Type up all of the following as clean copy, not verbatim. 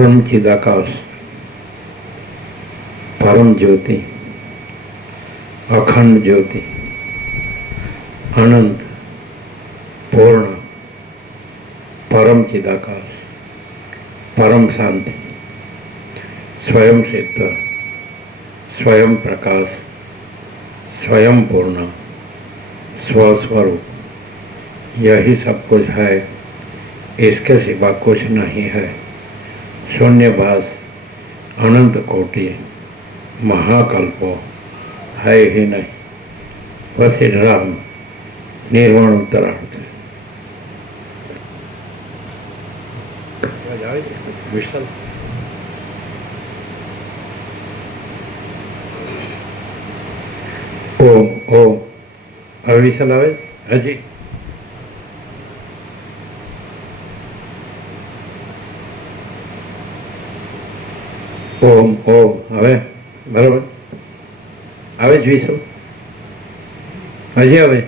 परम चिदाकाश, परम ज्योति, अखंड ज्योति, अनंत, पूर्ण, परम चिदाकाश, परम शांति, स्वयं सिद्ध, स्वयं प्रकाश, स्वयं पूर्ण, स्वस्वरूप, यही सब कुछ है, इसके सिवा कुछ नहीं है। शून्यभास, अनंत कोटि, महाकल्पो है ही नहीं, वसी राम निर्वाण उत्तरार्थ। विशाल ओम ओम હવે વિશાલ આવે હજી ઓમ ઓમ હવે બરાબર આવે જ વિશાલ હજી આવે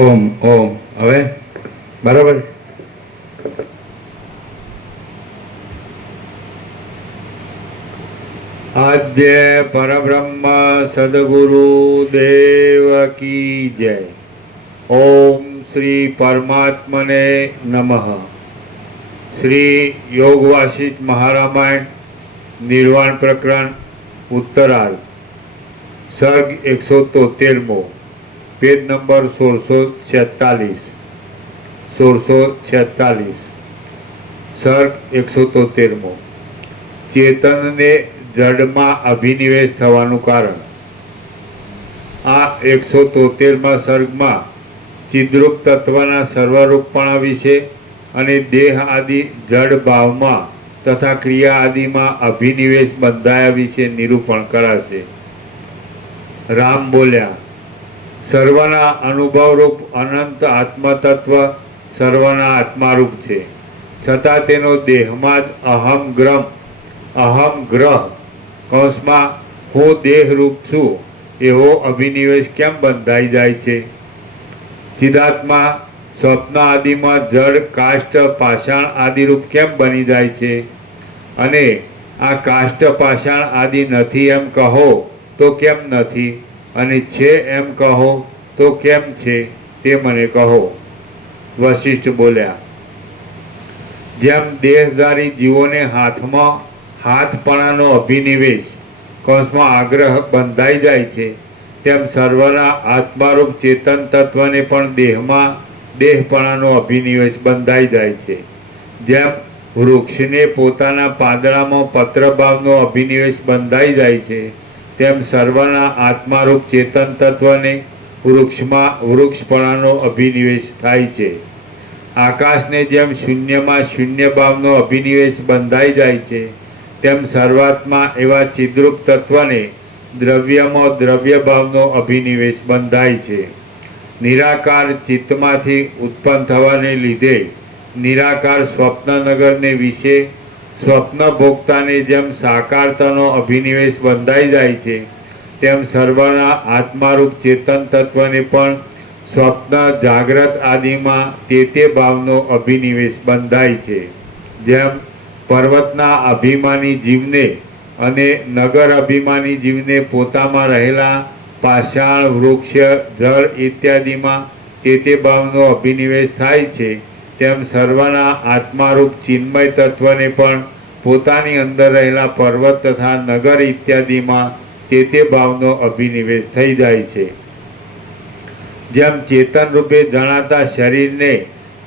ઓમ ઓમ હવે બરાબર आद्य परब्रह्म सद्गुरु देव की जय। ओम श्री परमात्मने नमः। श्री योग वासिष्ठ महारामायण निर्वाण प्रकरण उत्तरार्ध सर्ग 173 पेज नंबर 1646 सर्ग 173 चेतन ने जड़मा अभिनिवेश थवानुं कारण। आ 173 सर्ग में चिद्रूप तत्वना सर्वरूपपणा विषे अने देह आदि जड़ भाव में तथा क्रिया आदि में अभिनिवेश बंधाया विषे निरूपण कराशे। राम बोल्या, सर्वना अनुभव रूप अनंत आत्मतत्व सर्वना आत्मारूप छे, छतां तेनो देहमां ज अहम ग्रह कौंसमां हूँ देह रूप छूं एवो अभिनिवेश केम बंधाई जाय छे। चिदात्मा स्वप्न आदि में जड़ काष्ट पाषाण आदि रूप केम बनी जाय छे अने आ काष्ट पाषाण आदि नथी एम कहो तो केम नथी अने छे एम कहो तो केम छे ते मने कहो। वशिष्ठ बोल्या, जेम देहधारी जीवोने हाथमां हाथपणानो अभिनिवेश कौंसमां आग्रह बंधाई जाय छे, तेम सर्वना आत्मारूप चेतन तत्वने पण देहमां देहपणानो अभिनिवेश बंधाई जाय छे। जेम वृक्षने पोताना પાંદડામાં પત્રભાવનો अभिनिवेश बंधाई जाय छे, तेम सर्वना आत्मारूप चेतन तत्वने वृक्षमां वृक्षपणानो अभिनिवेश थाय छे। आकाशने जेम शून्यमां शून्यभावनो अभिनिवेश बंधाई जाय छे, तेम सर्वात्मा एवा चिद्रूप तत्वने द्रव्यमां द्रव्य भावनो अभिनिवेश बंधाय छे। निराकार चित्तमांथी उत्पन्न थवाने लीधे निराकार स्वप्ननगरने विषे स्वप्न भोक्ताने जेम साकारतानो अभिनिवेश बंधाई जाय छे, तेम सर्वना आत्मारूप चेतन तत्वने पण स्वप्न जाग्रत आदिमां ते भावनो अभिनिवेश बंधाय छे। जेम पर्वतना अभिमानी जीवने अने नगर अभिमानी जीवने पोतामां रहेला पाषाण वृक्ष जल इत्यादि में ते भावनो अभिनिवेश थाय छे, तेम सर्वना आत्मारूप चिन्मय तत्वने पण पोतानी अंदर रहेला पर्वत तथा नगर इत्यादि में ते भावनो अभिनिवेश थई जाय छे। जेम चेतन रूपे जणाता शरीर ने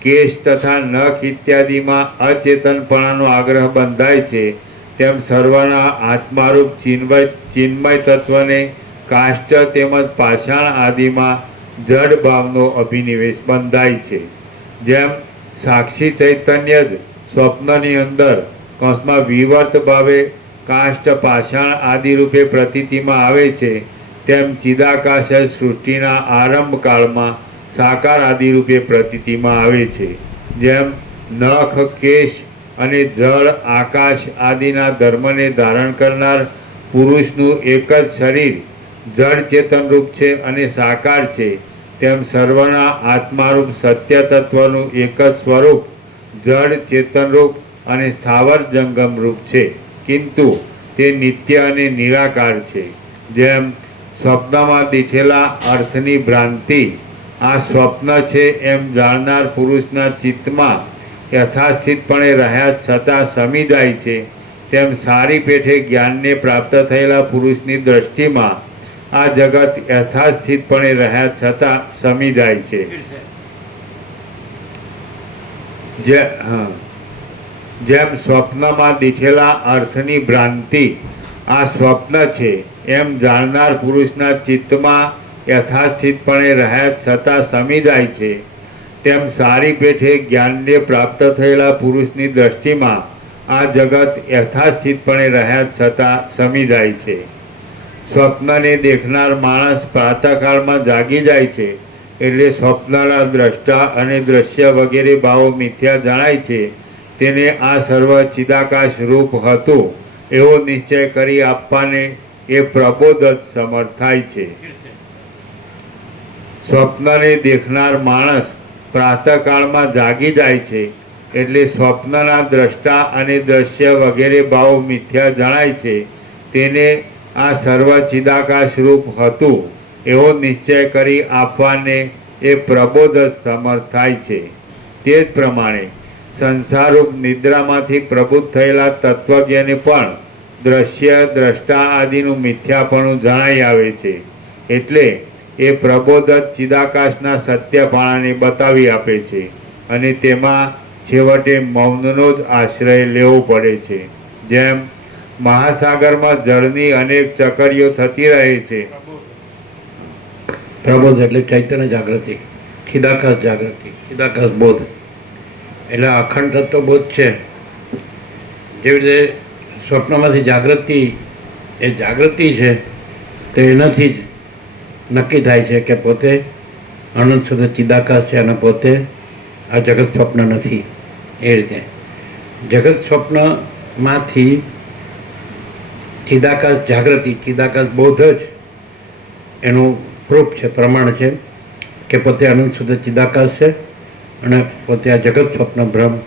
केश तथा नख इत्यादि में अचेतनपणानो आग्रह बंधाय छे, तेम सर्वना आत्मारूप चिन्मय तत्वने काष्ट तेमज पाषाण आदि में जड़ भावनो अभिनिवेश बंधाय छे। जेम साक्षी चैतन्य ज स्वप्ननी अंदर कौंसमां विवर्त भावे काष्ट पाषाण आदि रूपे प्रतीति में आवे छे, तेम चिदाकाश सृष्टिना आरंभ काल में साकार आदि रूपे प्रतीति में आवे छे। जेम नख केश अने जल आकाश आदिना धर्मने धारण करनार पुरुषनुं एक ज शरीर જળ ચેતનરૂપ છે અને સાકાર છે, તેમ સર્વના આત્મારૂપ સત્ય તત્વનું એક જ સ્વરૂપ જળ ચેતનરૂપ અને સ્થાવર જંગમ રૂપ છે, કિંતુ તે નિત્ય અને નિરાકાર છે. જેમ સ્વપ્નમાં દીઠેલા અર્થની ભ્રાંતિ આ સ્વપ્ન છે એમ જાણનાર પુરુષના ચિત્તમાં યથાસ્થિતપણે રહ્યા છતાં સમી જાય છે, તેમ સારી પેઠે જ્ઞાનને પ્રાપ્ત થયેલા પુરુષની દ્રષ્ટિમાં આ જગત યથાસ્થિતપણે રહ્યા છતાં સમી જાય છે. જેમ સ્વપ્નમાં દીઠેલા અર્થની ભ્રાંતિ આ સ્વપ્ન છે એમ જાણનાર પુરુષના ચિત્તમાં યથાસ્થિતપણે રહ્યા છતાં સમી જાય છે, તેમ સારી પેઠે જ્ઞાનને પ્રાપ્ત થયેલા પુરુષની દ્રષ્ટિમાં આ જગત યથાસ્થિતપણે રહ્યા છતાં સમી જાય છે. સ્વપ્નને દેખનાર માણસ પ્રાતઃકાળમાં જાગી જાય છે એટલે સ્વપ્નના દ્રષ્ટા અને દ્રશ્ય વગેરે ભાવો મિથ્યા જણાય છે, તેને આ સર્વ ચિદાકાશ રૂપ હતું એવો નિશ્ચય કરી આપવાને એ પ્રબોધ જ સમર્થ થાય છે. સ્વપ્નને દેખનાર માણસ પ્રાતઃકાળમાં જાગી જાય છે એટલે સ્વપ્નના દ્રષ્ટા અને દ્રશ્ય વગેરે ભાવો મિથ્યા જણાય છે, તેને આ સર્વ ચિદાકાશ રૂપ હતું એવો નિશ્ચય કરી આપવાને એ પ્રબોધ જ સમર્થ થાય છે. તે જ પ્રમાણે સંસારરૂપ નિદ્રામાંથી પ્રબુદ્ધ થયેલા તત્વજ્ઞને પણ દ્રશ્ય દ્રષ્ટા આદિનું મિથ્યાપણું જણાઈ આવે છે, એટલે એ પ્રબોધ જ ચિદાકાશના સત્યપાણાને બતાવી આપે છે અને તેમાં છેવટે મૌનનો જ આશ્રય લેવો પડે છે. જેમ મહાસાગરમાં જળની અનેક ચકરીઓ થતી રહે છે. પ્રબોધ એટલે ચૈતન્ય જાગૃતિ, ચિદાકાશ જાગૃતિ, ચિદાકાશ બોધ એટલે અખંડ તત્વ બોધ છે. જેવી રીતે સ્વપ્નમાંથી જાગૃતિ એ જાગૃતિ છે, તો એનાથી જ નક્કી થાય છે કે પોતે અનંત સુધી ચિદાકાશ છે અને પોતે આ જગત સ્વપ્ન નથી. એ રીતે જગત સ્વપ્નમાંથી ચિદાકાશ જાગૃતિ, ચિદાકાશ બોધ જ એનું પ્રૂફ છે, પ્રમાણ છે કે પોતે અનંત સુધી ચિદાકાશ છે અને પોતે આ જગત સ્વપ્ન ભ્રમ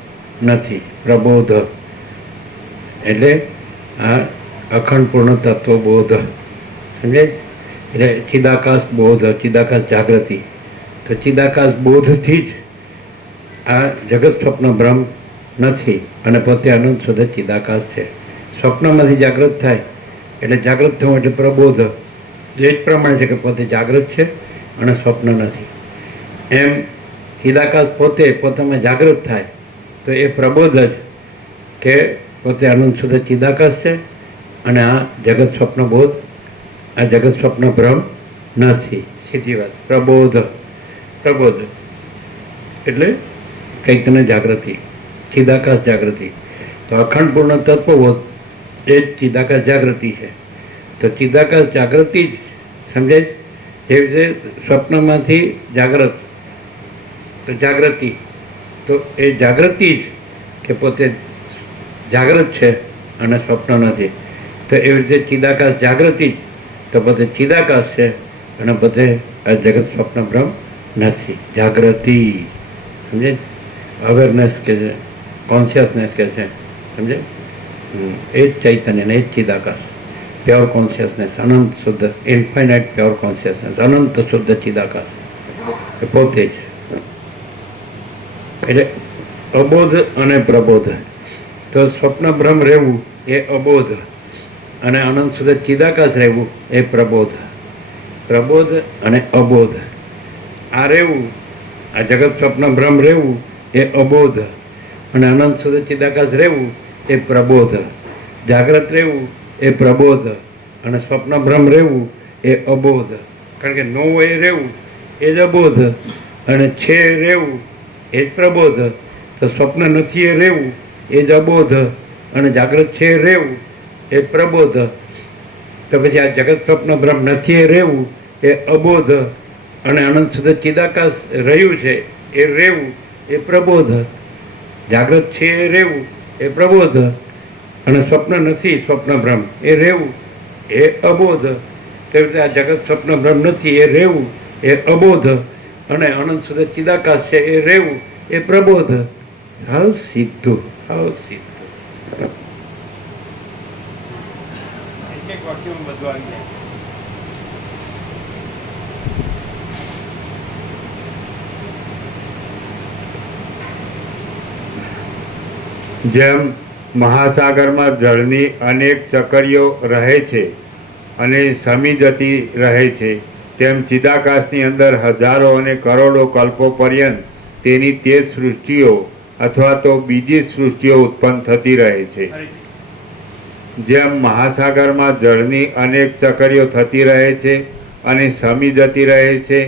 નથી. પ્રબોધ એટલે આ અખંડ પૂર્ણ તત્વ બોધ, સમજે? એટલે ચિદાકાશ બોધ, ચિદાકાશ જાગૃતિ. તો ચિદાકાશ બોધથી જ આ જગત સ્વપ્ન ભ્રમ નથી અને પોતે અનંત સુધી ચિદાકાશ છે. સ્વપ્નમાંથી જાગૃત થાય એટલે જાગૃત થવું એટલે પ્રબોધ. એ જ પ્રમાણે છે કે પોતે જાગૃત છે અને સ્વપ્ન નથી. એમ ચિદાકાશ પોતામાં જાગૃત થાય તો એ પ્રબોધ જ કે પોતે અનંત સુધી ચિદાકાશ છે અને આ જગત સ્વપ્ન બોધ, આ જગત સ્વપ્ન ભ્રમ નથી. સીધી વાત. પ્રબોધ એટલે ચૈતન્ય જાગૃતિ, ચિદાકાશ જાગૃતિ. તો અખંડ પૂર્ણ તત્વબોધ એ જ ચિદાકાશ જાગૃતિ છે. તો ચિદાકાશ જાગૃતિ જ સમજાય. જેવી રીતે સ્વપ્નમાંથી જાગૃત, તો જાગૃતિ, તો એ જાગૃતિ જ કે પોતે જાગૃત છે અને સ્વપ્ન નથી. તો એવી રીતે ચિદાકાશ જાગૃતિ જ તો પોતે ચિદાકાશ છે અને પોતે આ જગત સ્વપ્ન ભ્રમ નથી. જાગૃતિ સમજે, અવેરનેસ કે છે, કોન્શિયસનેસ કે છે, સમજે? એ જ ચૈતન્ય ને એ જ ચિદાકાશ, પ્યોર કોન્શિયસનેસ, અનંત શુદ્ધ, ઇન્ફાઇનાઇટ પ્યોર કોન્શિયસનેસ, અનંત શુદ્ધ ચિદાકાશ એ પોતે જ. એટલે અબોધ અને પ્રબોધ. તો સ્વપ્ન ભ્રમ રહેવું એ અબોધ અને અનંત શુદ્ધ ચિદાકાશ રહેવું એ પ્રબોધ. પ્રબોધ અને અબોધ આ રહેવું, આ જગત સ્વપ્ન ભ્રમ રહેવું એ અબોધ અને અનંત શુદ્ધ ચિદાકાશ રહેવું એ પ્રબોધ. જાગ્રત રહેવું એ પ્રબોધ અને સ્વપ્ન ભ્રમ રહેવું એ અબોધ. કારણ કે નો હોય રહેવું એ જ અબોધ અને છે રહેવું એ જ પ્રબોધ. તો સ્વપ્ન નથી એ રહેવું એ જ અબોધ અને જાગ્રત છે રહેવું એ પ્રબોધ. તો પછી આ જગત સ્વપ્ન ભ્રમ નથી એ રહેવું એ અબોધ અને અનંત શુદ્ધ ચિદાકાશ રહ્યું છે એ રહેવું એ પ્રબોધ. જાગ્રત છે એ રહેવું એ પ્રબોધ અને સ્વપ્ન નથી સ્વપ્ન ભ્રમ એ રહેવું એ અબોધ. તેવી રીતે આ જગત સ્વપ્ન બ્રહ્મ નથી એ રહેવું એ અબોધ, અને અનંત સુધી ચિદાકાશ છે એ રહેવું એ પ્રબોધ. હાવ સીધું, હાવ સીધું. એક વાક્યમાં બધું આવી જાય. જેમ મહાસાગરમાં જળની અનેક ચકરીઓ રહે છે અને સમી જતી રહે છે, તેમ ચિદાકાશની અંદર હજારો અને કરોડો કલ્પો પર્યંત તેની તે સૃષ્ટિઓ અથવા તો બીજી સૃષ્ટિઓ ઉત્પન્ન થતી રહે છે. જેમ મહાસાગરમાં જળની અનેક ચકરીઓ થતી રહે છે અને સમી જતી રહે છે,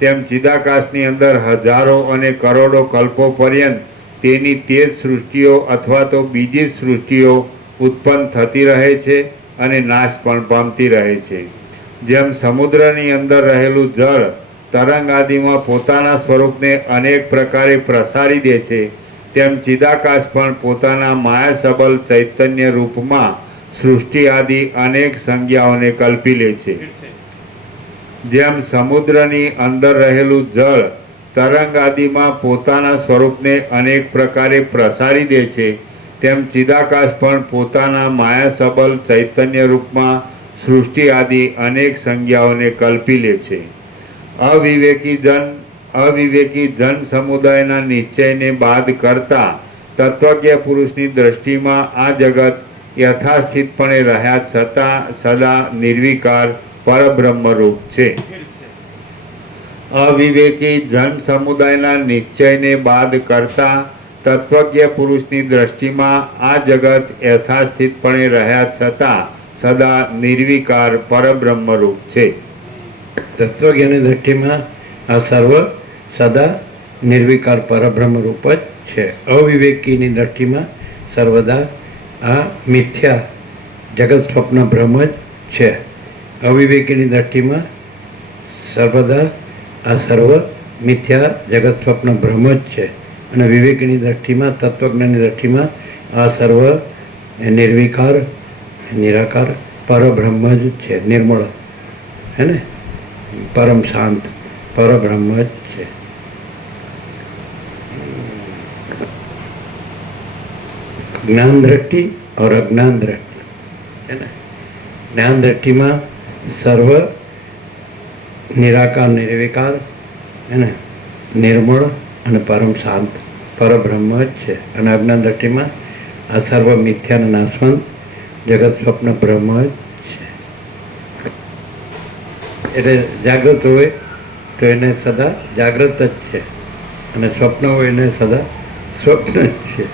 તેમ ચિદાકાશની અંદર હજારો અને કરોડો કલ્પો પર્યંત તેની તે સૃષ્ટિઓ અથવા તો બીજી સૃષ્ટિઓ ઉત્પન્ન થતી રહે છે અને નાશ પણ પામતી રહે છે. જેમ સમુદ્રની અંદર રહેલું જળ તરંગ આદિમાં પોતાના સ્વરૂપને અનેક પ્રકારે પ્રસારી દે છે, તેમ ચિદાકાશ પણ પોતાના માયાસબલ ચૈતન્ય રૂપમાં સૃષ્ટિ આદિ અનેક સંજ્ઞાઓને કલ્પી લે છે. જેમ સમુદ્રની અંદર રહેલું જળ તરંગ આદિમાં પોતાના સ્વરૂપને અનેક પ્રકારે પ્રસારી દે છે, તેમ ચિદાકાશ પણ પોતાના માયાસબલ ચૈતન્ય રૂપમાં સૃષ્ટિ આદિ અનેક સંજ્ઞાઓને કલ્પી લે છે. અવિવેકી જન સમુદાયના નિશ્ચયને બાદ કરતા તત્વજ્ઞ પુરુષની દ્રષ્ટિમાં આ જગત યથાસ્થિતપણે રહ્યા છતાં સદા નિર્વિકાર પરબ્રહ્મરૂપ છે. અવિવેકી જન સમુદાયના નિશ્ચયને બાદ કરતા તત્વજ્ઞ પુરુષની દ્રષ્ટિમાં આ જગત યથાસ્થિતપણે રહ્યા છતાં સદા નિર્વિકાર પરબ્રહ્મરૂપ છે. તત્વજ્ઞાની દ્રષ્ટિમાં આ સર્વ સદા નિર્વિકાર પરબ્રહ્મ રૂપ જ છે. અવિવેકીની દ્રષ્ટિમાં સર્વદા આ મિથ્યા જગત સ્વપ્ન બ્રહ્મ જ છે. અવિવેકીની દ્રષ્ટિમાં સર્વદા આ સર્વ મિથ્યા જગત સ્વપ્ન બ્રહ્મ જ છે, અને વિવેકીની દ્રષ્ટિમાં તત્વજ્ઞાની દ્રષ્ટિમાં આ સર્વ નિર્વિકાર નિરાકાર પરબ્રહ્મ જ છે. નિર્મળ હે ને, પરમ શાંત પરબ્રહ્મ જ છે. જ્ઞાન दृष्टि और अज्ञान दृष्टि है ना. ज्ञान दृष्टि में सर्व निराकार निर्विकार है ना, निर्मल અને પરમ શાંત પરબ્રહ્મ જ છે. અને અજ્ઞાન દૃષ્ટિમાં આ સર્વ મિથ્યા નાશવંત જગત સ્વપ્ન બ્રહ્મ જ છે. એટલે જાગૃત હોય તો એને સદા જાગૃત જ છે, અને સ્વપ્ન હોય એને સદા સ્વપ્ન જ છે.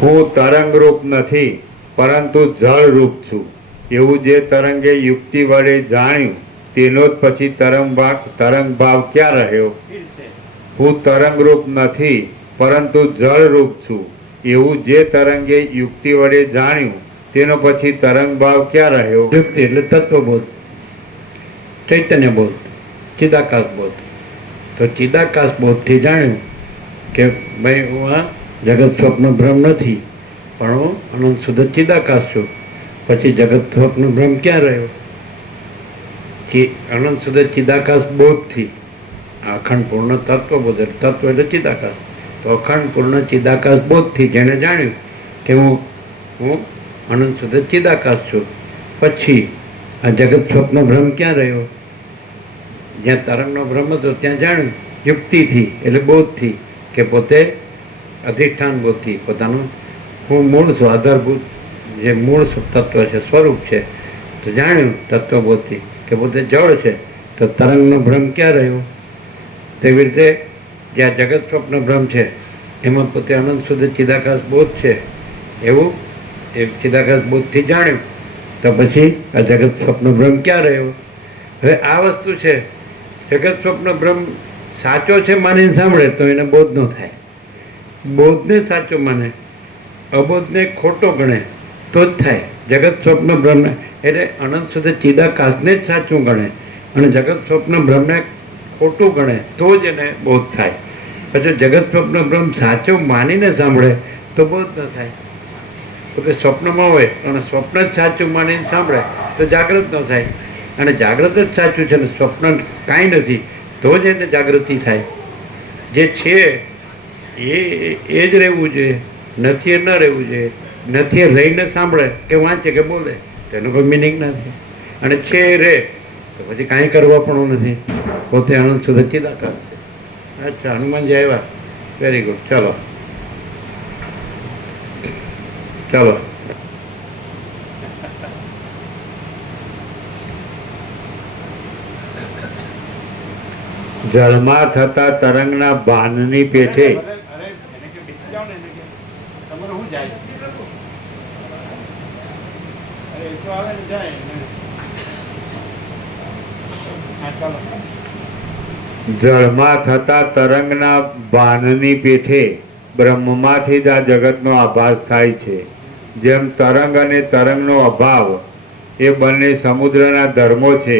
હું તરંગરૂપ નથી પરંતુ જળરૂપ છું એવું જે તરંગે યુક્તિ વડે જાણ્યું તેનો જ પછી તરંગ ભાવ ક્યાં રહ્યો? હું તરંગરૂપ નથી પરંતુ જળરૂપ છું એવું જે તરંગે યુક્તિ વડે જાણ્યું તેનો પછી તરંગ ભાવ ક્યાં રહ્યો? યુક્તિ એટલે તત્વબોધ, ચૈતન્ય બોધ, ચિદાકાશ બોધ. તો ચિદાકાશ બોધથી જાણ્યું કે ભાઈ હું આ જગત સ્વપ્ન બ્રહ્મ નથી, પણ હું અનંત શુદ્ધ ચિદાકાશ છું. પછી જગત સ્વપ્ન બ્રહ્મ ક્યાં રહ્યો? અનંત શુદ્ધ ચિદાકાશ બોધથી અખંડ પૂર્ણ તત્વબોધ, તત્વ એટલે ચિદાકાશ. તો અખંડ પૂર્ણ ચિદાકાશ બોધથી જેણે જાણ્યું કે હું અનંત શુદ્ધ ચિદાકાશ છું, પછી આ જગત સ્વપ્ન બ્રહ્મ ક્યાં રહ્યો? જ્યાં તરંગનો બ્રહ્મ હતો ત્યાં જાણ્યું યુક્તિથી એટલે બોધથી કે પોતે અધિષ્ઠાન બોધથી પોતાનું હું મૂળ છું, આધારભૂત જે મૂળ તત્વ છે, સ્વરૂપ છે, તો જાણ્યું તત્વબોધથી કે પોતે જળ છે. તો તરંગનો ભ્રમ ક્યાં રહ્યો? તેવી રીતે જ્યાં જગત સ્વપ્ન ભ્રમ છે એમાં પોતે અનંત શુદ્ધ ચિદાકાશ બોધ છે એવું એ ચિદાકાશ બોધથી જાણ્યું. તો પછી આ જગત સ્વપ્ન ભ્રમ ક્યાં રહ્યો? હવે આ વસ્તુ છે, જગત સ્વપ્ન ભ્રમ સાચો છે માનીને સાંભળે તો એને બોધ ન થાય. બોધને સાચો માને, અબોધને ખોટો ગણે તો જ થાય. જગત સ્વપ્ન બ્રહ્મને એટલે અનંત સુધી ચિદાકાશને જ સાચું ગણે અને જગત સ્વપ્ન બ્રહ્મને ખોટું ગણે તો જ એને બોધ થાય. પછી જગત સ્વપ્ન બ્રહ્મ સાચો માનીને સાંભળે તો બોધ ન થાય. પોતે સ્વપ્નમાં હોય અને સ્વપ્ન જ સાચું માનીને સાંભળે તો જાગૃત ન થાય. અને જાગૃત જ સાચું છે ને સ્વપ્ન કાંઈ નથી તો જ એને જાગૃતિ થાય. જે છે એ જ રહેવું જોઈએ, નથી એ ન રહેવું જોઈએ. નથી એ રહીને સાંભળે કે વાંચે કે બોલે તો એનો કોઈ મિનિંગ નથી. અને છે એ રહે તો પછી કાંઈ કરવા પણ નથી. પોતે આનંદ સુધી ચિદાકાશ છે. અચ્છા, હનુમાનજી આવ્યા, વેરી ગુડ. ચાલો ચાલો. જળમાં થતા તરંગના ભાનની પેઠે અરે એને કે બેસી જાઓ ને, એને કે તમારું શું જાય? અરે એ તો આવે ને જાય ને. હા ચાલો. જળમાં થતા તરંગના ભાનની પેઠે બ્રહ્મમાંથી જ આ જગતનો આભાસ થાય છે. જેમ તરંગ અને તરંગનો અભાવ એ બંને સમુદ્રના ધર્મો છે,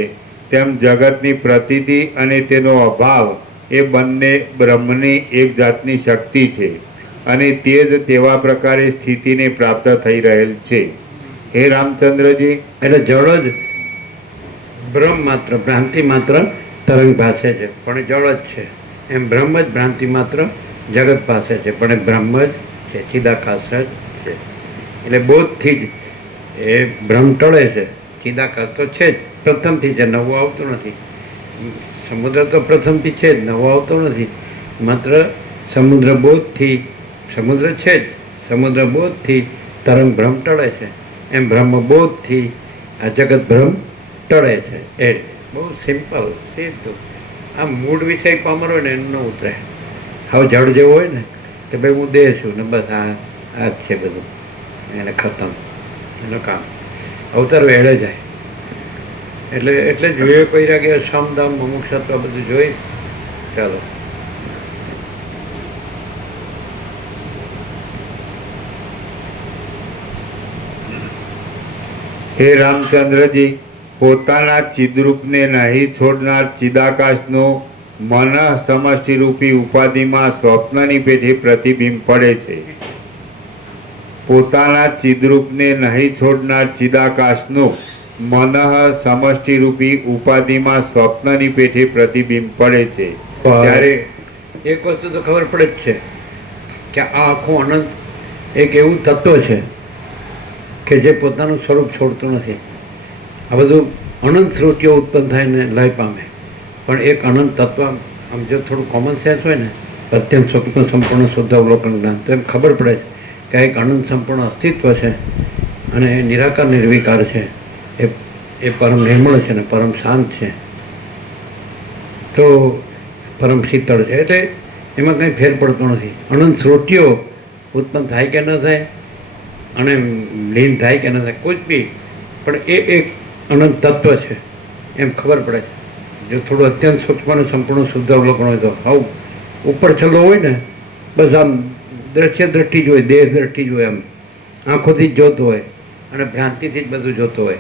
તેમ જગતની પ્રતીતિ અને તેનો અભાવ એ બંને બ્રહ્મની એક જાતની શક્તિ છે અને તે જ તેવા પ્રકારે સ્થિતિને પ્રાપ્ત થઈ રહેલ છે. હે રામચંદ્રજી, એટલે જળ જ બ્રહ્મ માત્ર, ભ્રાંતિ માત્ર તરંગ પાસે છે પણ એ જળ જ છે. એમ બ્રહ્મ જ ભ્રાંતિ માત્ર જગત પાસે છે પણ એ બ્રહ્મ જ છે, ચિદાકાશ જ છે. એટલે બોધથી જ એ ભ્રમ ટળે છે. ચિદાકાશ તો છે જ, પ્રથમથી છે, નવો આવતો નથી. સમુદ્ર તો પ્રથમથી છે જ, નવો આવતો નથી. માત્ર સમુદ્ર બોધથી, સમુદ્ર છે જ, સમુદ્ર બોધથી તરંગ ભ્રમ ટળે છે. એમ બ્રહ્મ બોધથી આ જગત ભ્રમ ટળે છે. એ બહુ સિમ્પલ, સીધું. આ મૂળ વિષય પામર હોય ને એનું ન ઉતરે. હવે જળ જેવું હોય ને કે ભાઈ હું દેહ છું ને બસ આ જ છે બધું, એને ખતમ, એનું કામ અવતાર વેળે જાય. એટલે જ વિવેક વૈરાગ્ય સમધામ મુમુક્ષત્વ બધું જોઈ. ચાલો. હે રામચંદ્રજી, પોતાના ચિદરૂપને નહીં છોડનાર ચિદાકાશનું મન સમષ્ટિરૂપી ઉપાધિમાં સ્વપ્નની પેઠે પ્રતિબિંબ પડે છે. પોતાના ચિદરૂપને નહીં છોડનાર ચિદાકાશનું મન સમષ્ટિરૂપી ઉપાધિમાં સ્વપ્નની પેઠે પ્રતિબિંબ પડે છે. ત્યારે એક વસ્તુ તો ખબર પડે જ છે કે આ આખું અનંત એક એવું તત્વ છે કે જે પોતાનું સ્વરૂપ છોડતું નથી. આ બધું અનંત શ્રુતિઓ ઉત્પન્ન થાય ને લય પામે, પણ એક અનંત તત્વ આમ જો થોડું કોમન સેન્સ હોય ને, અત્યંત સૂક્ષ્મ સંપૂર્ણ શુદ્ધ અવલોકન જ્ઞાન, તો એમ ખબર પડે છે કે એક અનંત સંપૂર્ણ અસ્તિત્વ છે અને એ નિરાકાર નિર્વિકાર છે. એ પરમ નિર્મળ છે ને પરમ શાંત છે, તો પરમ શીતળ છે. એટલે એમાં કંઈ ફેર પડતો નથી. અનંત શ્રુતિઓ ઉત્પન્ન થાય કે ન થાય અને લીન થાય કે ન થાય કોઈ જ બી, પણ એ એક અનંત તત્વ છે એમ ખબર પડે. જો થોડું અત્યંત સૂક્ષ્મ અને સંપૂર્ણ શુદ્ધ અવલોકન હોય તો આવું ઉપર છલ્લો હોય ને, બસ આમ દ્રશ્ય દ્રષ્ટિ જ હોય, દેહ દ્રષ્ટિ જ હોય, આમ આંખોથી જ જોતો હોય અને ભ્રાંતિથી જ બધું જોતો હોય,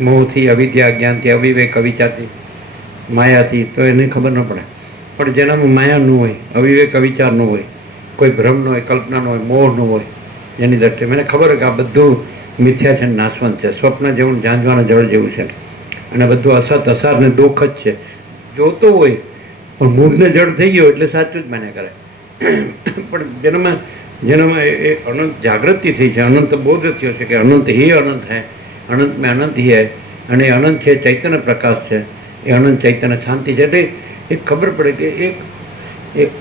મોહથી, અવિદ્યા, જ્ઞાનથી, અવિવેક, અવિચારથી, માયાથી, તો એને ખબર ન પડે. પણ જેનામાં માયા ન હોય, અવિવેક, અવિચાર ન હોય, કોઈ ભ્રમ ન હોય, કલ્પના ન હોય, મોહ ન હોય, એની દ્રષ્ટિએ મને ખબર હોય કે આ બધું મિથ્યા છે, નાશવંત છે, સ્વપ્ન જેવું, ઝાંઝવાના જળ જેવું છે અને બધું અસત અસાર ને દુઃખ જ છે. જોતો હોય પણ મૂળને જળ થઈ ગયો એટલે સાચું જ માન્યા કરે. પણ જેનામાં એ અનંત જાગૃતિ થઈ છે, અનંત બોધ થયો છે કે અનંત હી અનંત હૈ, અનંત મેં અનંત હી હૈ, અને એ અનંત છે, ચૈતન્ય પ્રકાશ છે, એ અનંત ચૈતન્ય શાંતિ છે. એટલે એક ખબર પડે કે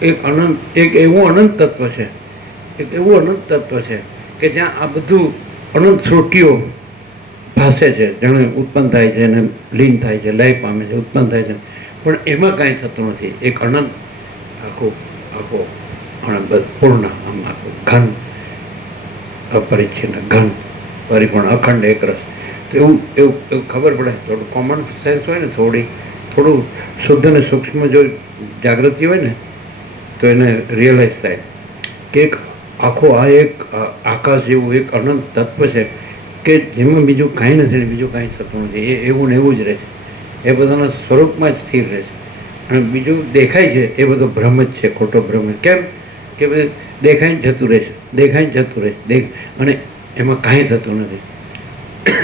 એક અનંત, એક એવું અનંત તત્વ છે, એક એવું અનંત તત્વ છે કે જ્યાં આ બધું અનંત શ્રુતિઓ ભાસે છે, જાણે ઉત્પન્ન થાય છે અને લીન થાય છે, લય પામે છે, ઉત્પન્ન થાય છે, પણ એમાં કાંઈ થતું નથી. એક અનંત આખો આખો પૂર્ણ, આમ આખું ઘન, અપરિચ્છિન્ન, ઘન, પરિપૂર્ણ, અખંડ, એક રસ. તો એવું ખબર પડે. થોડું કોમન સેન્સ હોય ને, થોડું શુદ્ધ અને સૂક્ષ્મ જો જાગૃતિ હોય ને તો એને રિયલાઇઝ થાય કે એક આખો આ એક આકાશ જેવું એક અનંત તત્વ છે કે જેમાં બીજું કાંઈ નથી ને બીજું કાંઈ થતું નથી. એ એવું ને એવું જ રહે છે, એ બધાના સ્વરૂપમાં જ સ્થિર રહે છે. અને બીજું દેખાય છે એ બધો ભ્રમ જ છે, ખોટો ભ્રમ જ. કેમ કે બધું દેખાઈને જતું રહેશે, દેખાઈને જતું રહેશે, અને એમાં કાંઈ થતું નથી.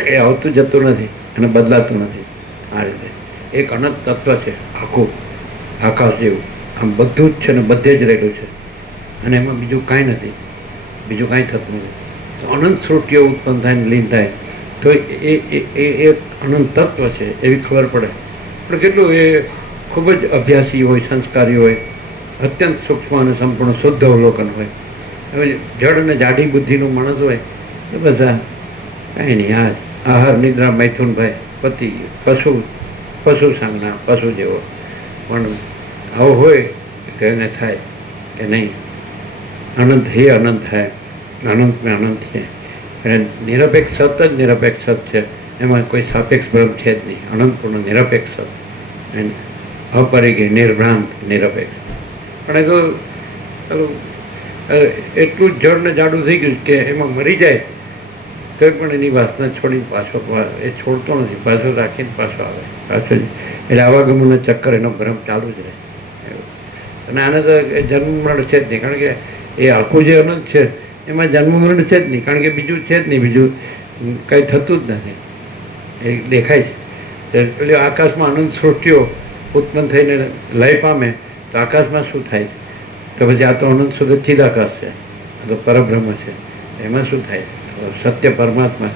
એ આવતું જતું નથી અને બદલાતું નથી. આ રીતે એક અનંત તત્વ છે આખું આકાશ જેવું, આમ બધું જ છે ને બધે જ રહેલું છે, અને એમાં બીજું કાંઈ નથી, બીજું કાંઈ થતું નથી. તો અનંત સૃષ્ટિઓ ઉત્પન્ન થાય ને લીન થાય તો એ એક અનંત તત્વ છે એવી ખબર પડે. પણ કેટલું એ ખૂબ જ અભ્યાસી હોય, સંસ્કારી હોય, અત્યંત સૂક્ષ્મ અને સંપૂર્ણ શુદ્ધ અવલોકન હોય. હવે જડ અને જાડી બુદ્ધિનું માણસ હોય તો બસ આ કાંઈ નહીં, આ આહાર નિદ્રા મૈથુનભાઈ પતિ પશુ સાંગના પશુ જેવો. પણ આવું હોય તો એને થાય કે નહીં, અનંત હે અનંત થાય, અનંત મેં અનંત છે. અને નિરપેક્ષ સત જ નિરપેક્ષ સત છે, એમાં કોઈ સાપેક્ષ ભ્રમ છે જ નહીં. અનંતપૂર્ણ નિરપેક્ષ સત, અને અપરિગ્રહ નિર્ભ્રાંત નિરપેક્ષ. પણ એ તો એટલું જ જડ ને જાડું થઈ ગયું કે એમાં મરી જાય તો પણ એની વાસના છોડીને પાછો એ છોડતો નથી, પાછો રાખીને પાછો આવે, પાછો એટલે આવાગમનનો ચક્કર એનો ભ્રમ ચાલુ જ રહે. અને આને તો જન્મ મરણ છે જ નહીં, કારણ કે એ આખું જે અનંત છે એમાં જન્મ મરણ છે જ નહીં, કારણ કે બીજું છે જ નહીં, બીજું કંઈ થતું જ નથી, એ દેખાય છે. એટલે આકાશમાં અનંત સૃષ્ટિઓ ઉત્પન્ન થઈને લય પામે તો આકાશમાં શું થાય? તો પછી આ તો અનંત સુધી ચિદાકાશ છે, આ તો પરબ્રહ્મ છે, એમાં શું થાય? સત્ય પરમાત્મા.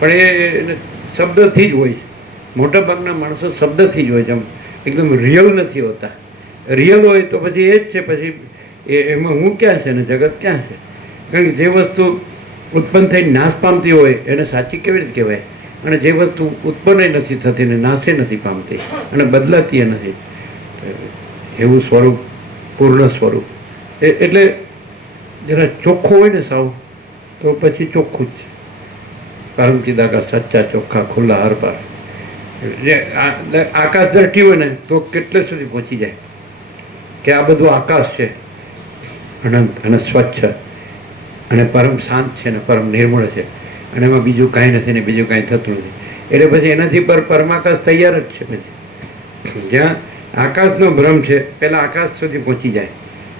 પણ એ શબ્દથી જ હોય છે. મોટાભાગના માણસો શબ્દથી જ હોય છે, આમ એકદમ રિયલ નથી હોતા. રિયલ હોય તો પછી એ જ છે, પછી એમાં હું ક્યાં છે ને જગત ક્યાં છે? કારણ કે જે વસ્તુ ઉત્પન્ન થઈને નાશ પામતી હોય એને સાચી કેવી રીતે કહેવાય? અને જે વસ્તુ ઉત્પન્ન નથી થતી ને નાશે નથી પામતી અને બદલાતી નથી, એવું સ્વરૂપ પૂર્ણ સ્વરૂપ. એટલે જરા ચોખ્ખું હોય ને સાવ તો પછી ચોખ્ખું જ છે. પરમચિદાકા સચ્ચા ચોખ્ખા ખુલ્લા હરપાર. જે આકાશ દ્રષ્ટિ હોય ને તો કેટલે સુધી પહોંચી જાય કે આ બધું આકાશ છે, અનંત અને સ્વચ્છ અને પરમ શાંત છે ને પરમ નિર્મળ છે, અને એમાં બીજું કાંઈ નથી ને બીજું કાંઈ થતું નથી. એટલે પછી એનાથી પરમાકાશ તૈયાર જ છે. પછી જ્યાં આકાશનો ભ્રમ છે પહેલાં આકાશ સુધી પહોંચી જાય,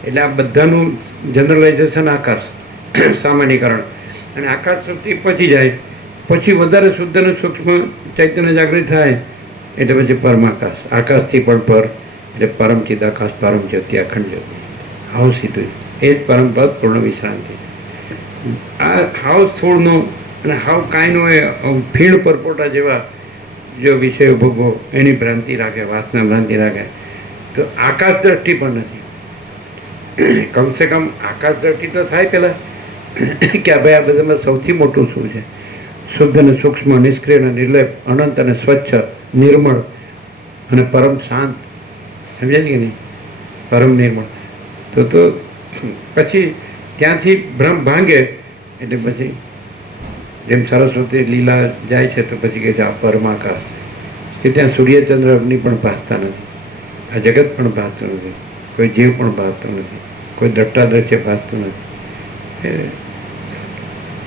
એટલે આ બધાનું જનરલાઇઝેશન આકાશ, સામાન્યકરણ, અને આકાશ સુધી પહોંચી જાય પછી વધારે શુદ્ધ અને સૂક્ષ્મ ચૈતન્ય જાગૃત થાય એટલે પછી પરમાકાશ, આકાશથી પણ પર, એટલે પરમ ચિદાકાશ, પરમ જ્યોતિ, અખંડ જ્યોતિ. હાવ સીધું એ જ પરમ પદ પૂર્ણ વિશ્રાંતિ છે. આ હાવ સ્થૂળનું અને હાવ કાંઈનું એ ફીણ પરપોટા જેવા જો વિષયો ભોગવો એની ભ્રાંતિ રાખે, વાસના ભ્રાંતિ રાખે તો આકાશ દ્રષ્ટિ પણ નથી. કમસે કમ આકાશ દ્રષ્ટિ તો થાય પહેલાં કે ભાઈ આ બધામાં સૌથી મોટું શું છે? શુદ્ધ અને સૂક્ષ્મ, નિષ્ક્રિય અને નિર્લેપ, અનંત અને સ્વચ્છ, નિર્મળ અને પરમ શાંત. સમજાય કે નહીં? પરમ નિર્મળ. તો પછી ત્યાંથી ભ્રમ ભાંગે એટલે પછી જેમ સરસ્વતી લીલા જાય છે તો પછી કહે છે આ પરમાકાશ છે, કે ત્યાં સૂર્યચંદ્ર અગ્નિ પણ ભાસતા નથી, આ જગત પણ ભાસતું નથી, કોઈ જીવ પણ ભાસતો નથી, કોઈ દ્રષ્ટાદ્રશ્ય ભાસતું નથી.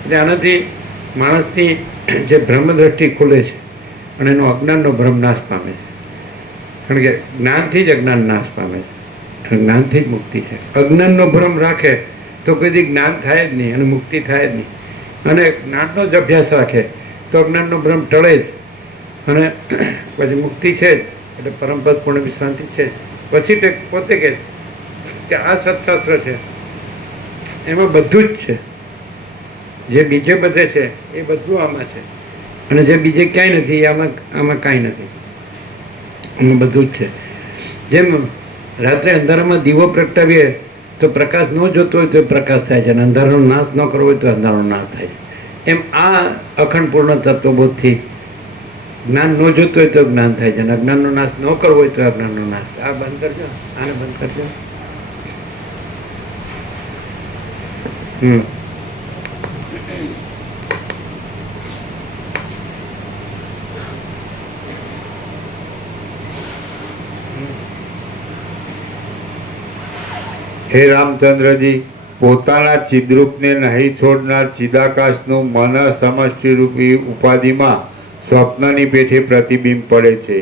એટલે આનાથી માણસની જે બ્રહ્મદ્રષ્ટિ ખુલે છે અને એનો અજ્ઞાનનો ભ્રમ નાશ પામે છે. કારણ કે જ્ઞાનથી જ અજ્ઞાન નાશ પામે છે, જ્ઞાનથી જ મુક્તિ છે. અજ્ઞાનનો ભ્રમ રાખે તો કોઈ દી જ્ઞાન થાય જ નહીં અને મુક્તિ થાય જ નહીં. અને જ્ઞાનનો જ અભ્યાસ રાખે તો અજ્ઞાનનો ભ્રમ ટળે જ, અને પછી મુક્તિ છે જ, એટલે પરમપદ પૂર્ણ વિશ્રાંતિ છે. પછી તે પોતે કહે કે આ સત્શાસ્ત્ર છે એમાં બધું જ છે, જે બીજે બધે છે એ બધું આમાં છે, અને જે બીજે ક્યાંય નથી આમાં કાંઈ નથી, આમાં બધું જ છે. જેમ રાત્રે અંધારામાં દીવો પ્રગટાવીએ તો પ્રકાશ ન જોતો હોય તો પ્રકાશ થાય છે, અને અંધારાનો નાશ ન કરવો હોય તો અંધારાનો નાશ થાય છે. એમ આ અખંડ પૂર્ણ તત્વબોધથી જ્ઞાન ન જોતું હોય તો જ્ઞાન થાય છે, અને અજ્ઞાનનો નાશ ન કરવો હોય તો અજ્ઞાનનો નાશ. આ બંધ કરજો, આને બંધ કરજો. હે રામચંદ્રજી, પોતાના ચિદ્રૂપને નહીં છોડનાર ચિદાકાશનું મન સમષ્ટિરૂપી ઉપાધિમાં સ્વપ્નની પેઠે પ્રતિબિંબ પડે છે.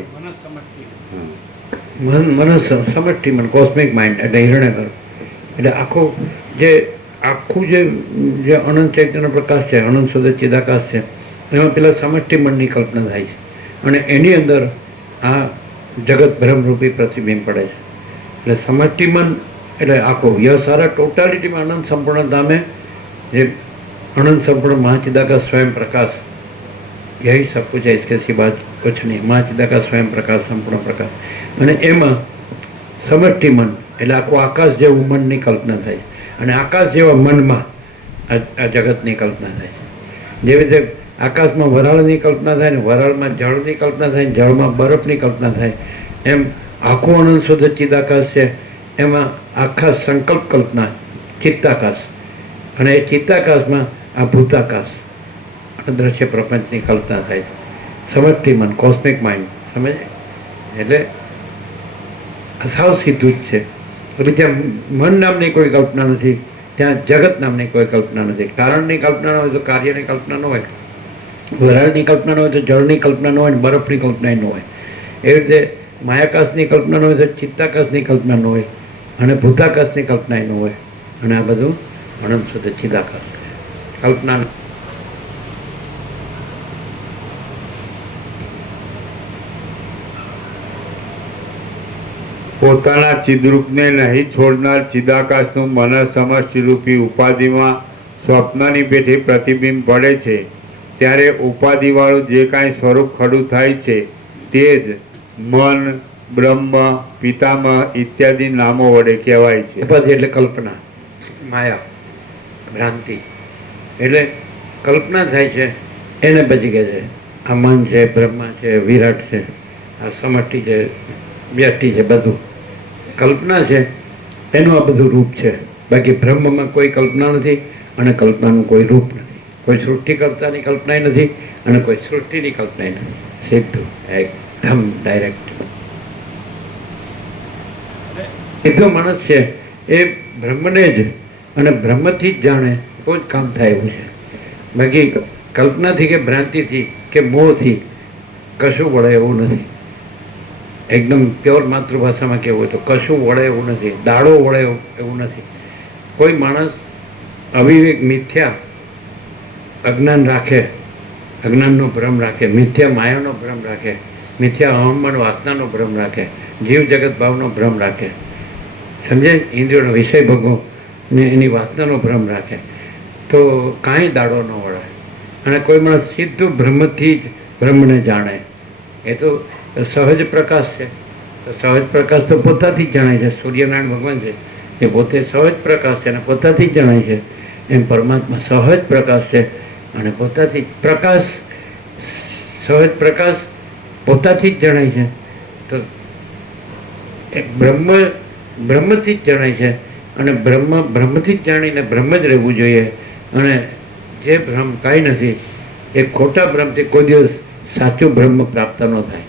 સમષ્ટિ મન કોસ્મિક માઇન્ડ એટલે હિરણ્યગર્ભ એટલે આખું જે અનંત ચૈતન્ય પ્રકાશ છે, અનંત શુદ્ધ ચિદાકાશ છે, એમાં પેલા સમષ્ટિ મનની કલ્પના થાય છે અને એની અંદર આ જગત બ્રહ્મરૂપી પ્રતિબિંબ પડે છે. એટલે સમષ્ટિ મન એટલે આખો સારા ટોટાલિટીમાં અનંત સંપૂર્ણતામે જે अनंत संपूर्ण महाचिदाकाश स्वयं प्रकाश, यही सब कुछ है, इसके सिवा कुछ नहीं. महाचिदाकाश स्वयं प्रकाश, संपूर्ण प्रकाश. અને એમાં સમષ્ટિ મન એટલે આખું આકાશ જેવું મનની કલ્પના થાય છે અને આકાશ જેવા મનમાં આ જગતની કલ્પના થાય છે. જેવી રીતે આકાશમાં વરાળની કલ્પના થાય ને વરાળમાં જળની કલ્પના થાય ને જળમાં બરફની કલ્પના થાય, એમ આખું અનંત શુદ્ધ ચિદાકાશ છે એમાં આખા સંકલ્પ કલ્પના ચિત્તાકાશ અને એ ચિત્તાકાશમાં આ ભૂતાકાશ દ્રશ્ય પ્રપંચની કલ્પના થાય છે. સમષ્ટિ મન, કોસ્મિક માઇન્ડ, સમજે? એટલે સાવ સીધું જ છે. એટલે જ્યાં મન નામની કોઈ કલ્પના નથી ત્યાં જગત નામની કોઈ કલ્પના નથી. કારણની કલ્પના ન હોય તો કાર્યની કલ્પના ન હોય, વરાળની કલ્પના ન હોય તો જળની કલ્પના ન હોય, બરફની કલ્પના ન હોય. એવી રીતે માયાકાશની કલ્પના ન હોય તો ચિત્તાકાશની કલ્પના ન હોય અને ભૂતાકાશની કલ્પના ન હોય. અને આ બધું અનંત શુદ્ધ ચિદાકાશ કલ્પના. પોતાના ચિદરૂપને નહીં છોડનાર ચિદાકાશનું મનસ સમષ્ટિરૂપી ઉપાધિમાં સ્વપ્નની પેઠે પ્રતિબિંબ પડે છે ત્યારે ઉપાધિવાળું જે કાંઈ સ્વરૂપ ખડું થાય છે તે જ મન, બ્રહ્મ, પિતામહ ઇત્યાદિ નામો વડે કહેવાય છે. ઉપાધિ એટલે કલ્પના, માયા, ભ્રાંતિ. એટલે કલ્પના થાય છે એને પછી કહે છે આ મન છે, બ્રહ્મા છે, વિરાટ છે, આ સમષ્ટિ છે, વ્યષ્ટિ છે, બધું કલ્પના છે એનું આ બધું રૂપ છે. બાકી બ્રહ્મમાં કોઈ કલ્પના નથી અને કલ્પનાનું કોઈ રૂપ નથી. કોઈ સૃષ્ટિકર્તાની કલ્પનાય નથી અને કોઈ સૃષ્ટિની કલ્પનાય નથી. સીધું એકદમ ડાયરેક્ટ સીધો માણસ છે એ બ્રહ્મને જ અને બ્રહ્મથી જ જાણે તો જ કામ થાય એવું છે. બાકી કલ્પનાથી કે ભ્રાંતિથી કે મોહથી કશું વળે એવું નથી. એકદમ પ્યોર માતૃભાષામાં કહેવું હોય તો કશું વળે એવું નથી, દાડો વળે એવું નથી. કોઈ માણસ અવિવેક મિથ્યા અજ્ઞાન રાખે, અજ્ઞાનનો ભ્રમ રાખે, મિથ્યા માયાનો ભ્રમ રાખે, મિથ્યા અહંમાન વાસનાનો ભ્રમ રાખે, જીવ જગત ભાવનો ભ્રમ રાખે, સમજે? ઇન્દ્રિયોનો વિષય ભોગવો ને એની વાસનાનો ભ્રમ રાખે તો કાંઈ દાડો ન વળે. અને કોઈ માણસ સીધું બ્રહ્મથી જ બ્રહ્મને જાણે એ તો સહજ પ્રકાશ છે. તો સહજ પ્રકાશ તો પોતાથી જ જણાય છે. સૂર્યનારાયણ ભગવાન છે એ પોતે સહજ પ્રકાશ છે અને પોતાથી જ જણાય છે. એમ પરમાત્મા સહજ પ્રકાશ છે અને પોતાથી પ્રકાશ, સહજ પ્રકાશ પોતાથી જ જણાય છે. તો એ બ્રહ્મથી જ જણાય છે અને બ્રહ્મથી જ જાણીને બ્રહ્મ જ રહેવું જોઈએ. અને જે ભ્રમ કાંઈ નથી એ ખોટા ભ્રમથી કોઈ દિવસ સાચું બ્રહ્મ પ્રાપ્ત ન થાય.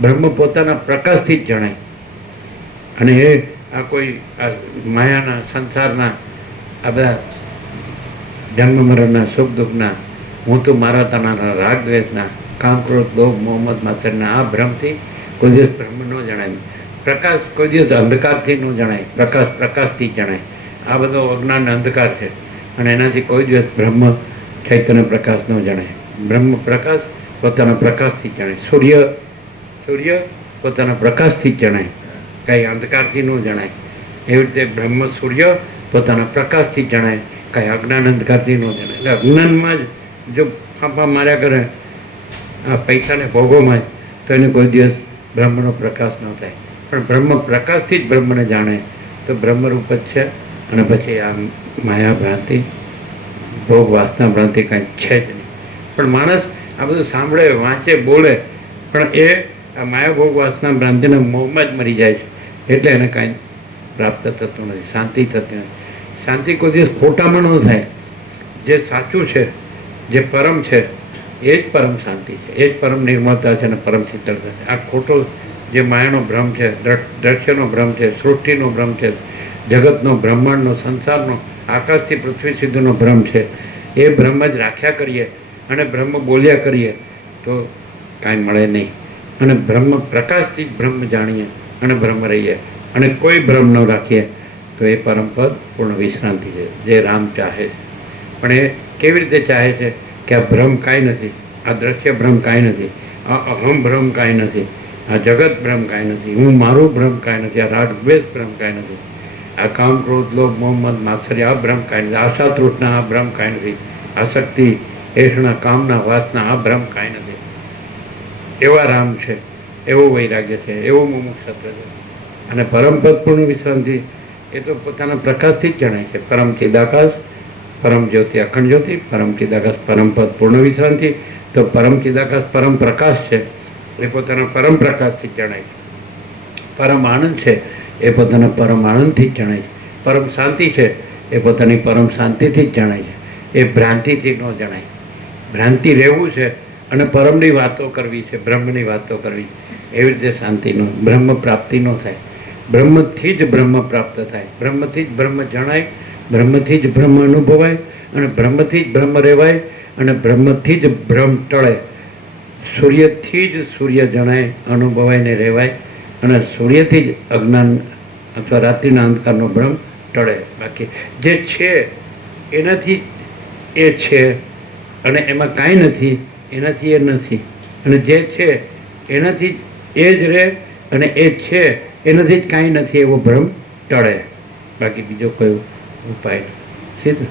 બ્રહ્મ પોતાના પ્રકાશથી જ જણાય. અને એ આ કોઈ આ માયાના, સંસારના, આ બધા જન્મ મરણના, સુખ દુઃખના, હું તો મારા તનાના, રાગ દ્વેષના, કામ, ક્રોધ, લોભ, મોહમ્મદ માત્રના આ ભ્રમથી કોઈ દિવસ બ્રહ્મ ન જણાય. પ્રકાશ કોઈ દિવસ અંધકારથી ન જણાય, પ્રકાશ પ્રકાશથી જ જણાય. આ બધો અજ્ઞાન અંધકાર છે અને એનાથી કોઈ દિવસ બ્રહ્મ ચૈતન્ય પ્રકાશ ન જણાય. બ્રહ્મ પ્રકાશ પોતાના પ્રકાશથી જ જણાય. સૂર્ય પોતાના પ્રકાશથી જ જણાય, કાંઈ અંધકારથી ન જણાય. એવી રીતે બ્રહ્મ સૂર્ય પોતાના પ્રકાશથી જ જણાય, કાંઈ અજ્ઞાન અંધકારથી ન જણાય. એટલે અજ્ઞાનમાં જ જો ફાંફા માર્યા કરે આ પૈસાને ભોગોમાં તો એને કોઈ દિવસ બ્રહ્મનો પ્રકાશ ન થાય. પણ બ્રહ્મ પ્રકાશથી જ બ્રહ્મને જાણે તો બ્રહ્મરૂપ જ છે. અને પછી આ માયા ભ્રાંતિ, ભોગ વાસના ભ્રાંતિ કાંઈ છે જ નહીં. પણ માણસ આ બધું સાંભળે, વાંચે, બોલે પણ એ આ માયા ભોગ વાસના ભ્રાંતિના મોહમાં જ મરી જાય છે. એટલે એને કાંઈ પ્રાપ્ત થતું નથી, શાંતિ થતી નથી. શાંતિ કોઈ દિવસ ખોટામાં ન થાય. જે સાચું છે, જે પરમ છે એ જ પરમ શાંતિ છે, એ જ પરમ નિર્મળતા છે અને પરમ શીતળતા છે. આ ખોટો જે માયાનો ભ્રમ છે, દ્રશ્યનો ભ્રમ છે, સૃષ્ટિનો ભ્રમ છે, જગતનો, બ્રહ્માંડનો, સંસારનો, આકાશથી પૃથ્વી સુધીનો ભ્રમ છે, એ ભ્રમ જ રાખ્યા કરીએ અને બ્રહ્મ બોલ્યા કરીએ તો કાંઈ મળે નહીં. અને બ્રહ્મ પ્રકાશથી જ બ્રહ્મ જાણીએ અને બ્રહ્મ રહીએ અને કોઈ ભ્રમ ન રાખીએ તો એ પરમપદ પૂર્ણ વિશ્રાંતિ છે, જે રામ ચાહે છે. પણ એ કેવી રીતે ચાહે છે કે આ ભ્રમ કાંઈ નથી, આ દ્રશ્ય ભ્રમ કાંઈ નથી, આ અહમ ભ્રમ કાંઈ નથી, આ જગત ભ્રમ કાંઈ નથી, હું મારું ભ્રમ કાંઈ નથી, આ રાગ દ્વેષ ભ્રમ કાંઈ નથી, આ કામ ક્રોધ લોભ મોહ મદ માત્સર્ય આ ભ્રમ કાંઈ નથી, આશા તૃષ્ણા આ ભ્રમ કાંઈ નથી, આસક્તિ એષણા કામના વાસના આ ભ્રમ કાંઈ નથી. એવા રામ છે, એવું વૈરાગ્ય છે, એવું મુમુક્ષત્વ છે. અને પરમપદ પૂર્ણ વિશ્રાંતિ એ તો પોતાના પ્રકાશથી જ જણાય છે. પરમ ચિદાકાશ, પરમ જ્યોતિ અખંડ જ્યોતિ, પરમ ચિદાકાશ પરમપદ પૂર્ણ વિશ્રાંતિ. તો પરમ ચિદાકાશ પરમ પ્રકાશ છે, એ પોતાના પરમ પ્રકાશથી જ જણાય છે. પરમ આનંદ છે, એ પોતાના પરમ આનંદથી જ જણાય છે. પરમ શાંતિ છે, એ પોતાની પરમ શાંતિથી જ જણાય છે. એ ભ્રાંતિથી ન જણાય. ભ્રાંતિ રહેવું છે અને પરમની વાતો કરવી છે, બ્રહ્મની વાતો કરવી, એવી રીતે શાંતિનો બ્રહ્મ પ્રાપ્તિ ન થાય. બ્રહ્મથી જ બ્રહ્મ પ્રાપ્ત થાય, બ્રહ્મથી જ બ્રહ્મ જણાય, બ્રહ્મથી જ બ્રહ્મ અનુભવાય અને બ્રહ્મથી જ બ્રહ્મ રહેવાય અને બ્રહ્મથી જ બ્રહ્મ ટળે. સૂર્યથી જ સૂર્ય જણાય, અનુભવાય ને રહેવાય અને સૂર્યથી જ અજ્ઞાન અથવા રાત્રિના અંધકારનો બ્રહ્મ ટળે. બાકી જે છે એનાથી એ છે અને એમાં કાંઈ નથી, એનાથી એ નથી, અને જે છે એનાથી એ જ રહે અને એ છે એનાથી જ કાંઈ નથી, એવો ભ્રમ ટળે. બાકી બીજો કોઈ ઉપાય સીધું.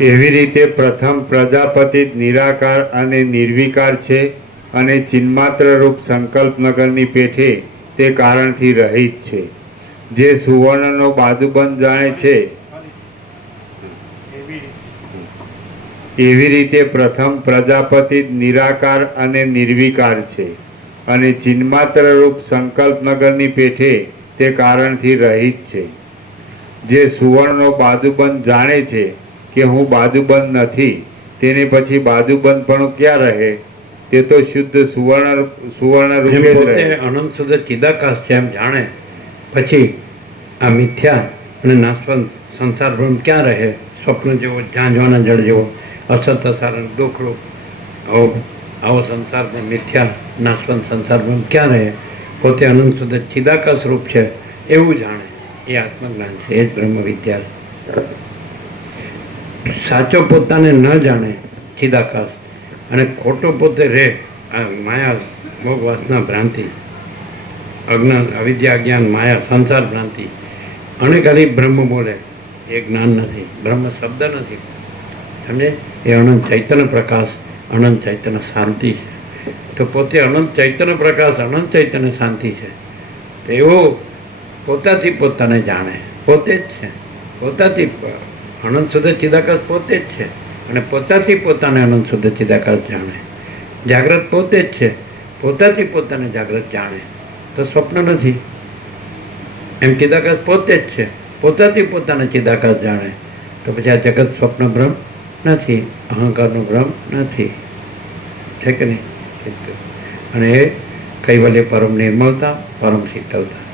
એવી રીતે પ્રથમ પ્રજાપતિ જ નિરાકાર અને નિર્વિકાર છે અને ચિન્માત્ર રૂપ સંકલ્પ નગરની પેઠે તે કારણથી રહિત છે. જે સુવર્ણનો બાજુબંધ જાણે છે એવી રીતે એવી રીતે પ્રથમ પ્રજાપતિ જ નિરાકાર અને નિર્વિકાર છે અને ચિન્માત્ર રૂપ સંકલ્પ નગરની પેઠે તે કારણથી રહિત છે. જે સુવર્ણનો બાજુબંધ જાણે છે કે હું બાજુબંધ નથી, તેને પછી બાજુબંધ પણ ક્યાં રહે? તે તો શુદ્ધ સુવર્ણ એમ રૂપે જ પોતે રહે. અનંત શુદ્ધ ચિદાકાશ છે એમ જાણે પછી આ મિથ્યા અને નાશવંત સંસાર ભ્રમ ક્યાં રહે? સ્વપ્ન જેવો, ઝાંઝવાના જળ જેવો, અસત અસારણ દુઃખરૂપ આવો સંસાર ભ્રમ, મિથ્યા નાશવંત સંસાર ભ્રમ ક્યાં રહે? પોતે અનંત શુદ્ધ ચિદાકાશ રૂપ છે એવું જાણે, એ આત્મજ્ઞાન છે, એ જ બ્રહ્મ વિદ્યા. સાચો પોતાને ન જાણે ચિદાકાશ અને ખોટો પોતે રહે આ માયા ભોગ વાસના ભ્રાંતિ, અજ્ઞાન અવિદ્યા જ્ઞાન માયા સંસાર ભ્રાંતિ અને ખાલી બ્રહ્મ બોલે, એ જ્ઞાન નથી, બ્રહ્મ શબ્દ નથી. સમજે? એ અનંત ચૈતન્ય પ્રકાશ, અનંત ચૈતન્ય શાંતિ છે. તો પોતે અનંત ચૈતન્ય પ્રકાશ, અનંત ચૈતન્ય શાંતિ છે. તો એવો પોતાથી પોતાને જાણે, પોતે જ છે, પોતાથી અનંત શુદ્ધ ચિદાકાશ પોતે જ છે અને પોતાથી પોતાને અનંત શુદ્ધ ચિદાકાશ જાણે. જાગ્રત પોતે જ છે, પોતાથી પોતાને જાગ્રત જાણે તો સ્વપ્ન નથી. એમ ચિદાકાશ પોતે જ છે, પોતાથી પોતાને ચિદાકાશ જાણે તો પછી આ જગત સ્વપ્ન ભ્રમ નથી, અહંકારનો ભ્રમ નથી. છે કે નહીં? અને એ કૈવલ્ય પરમ નિર્મળતા, પરમ શીતળતા.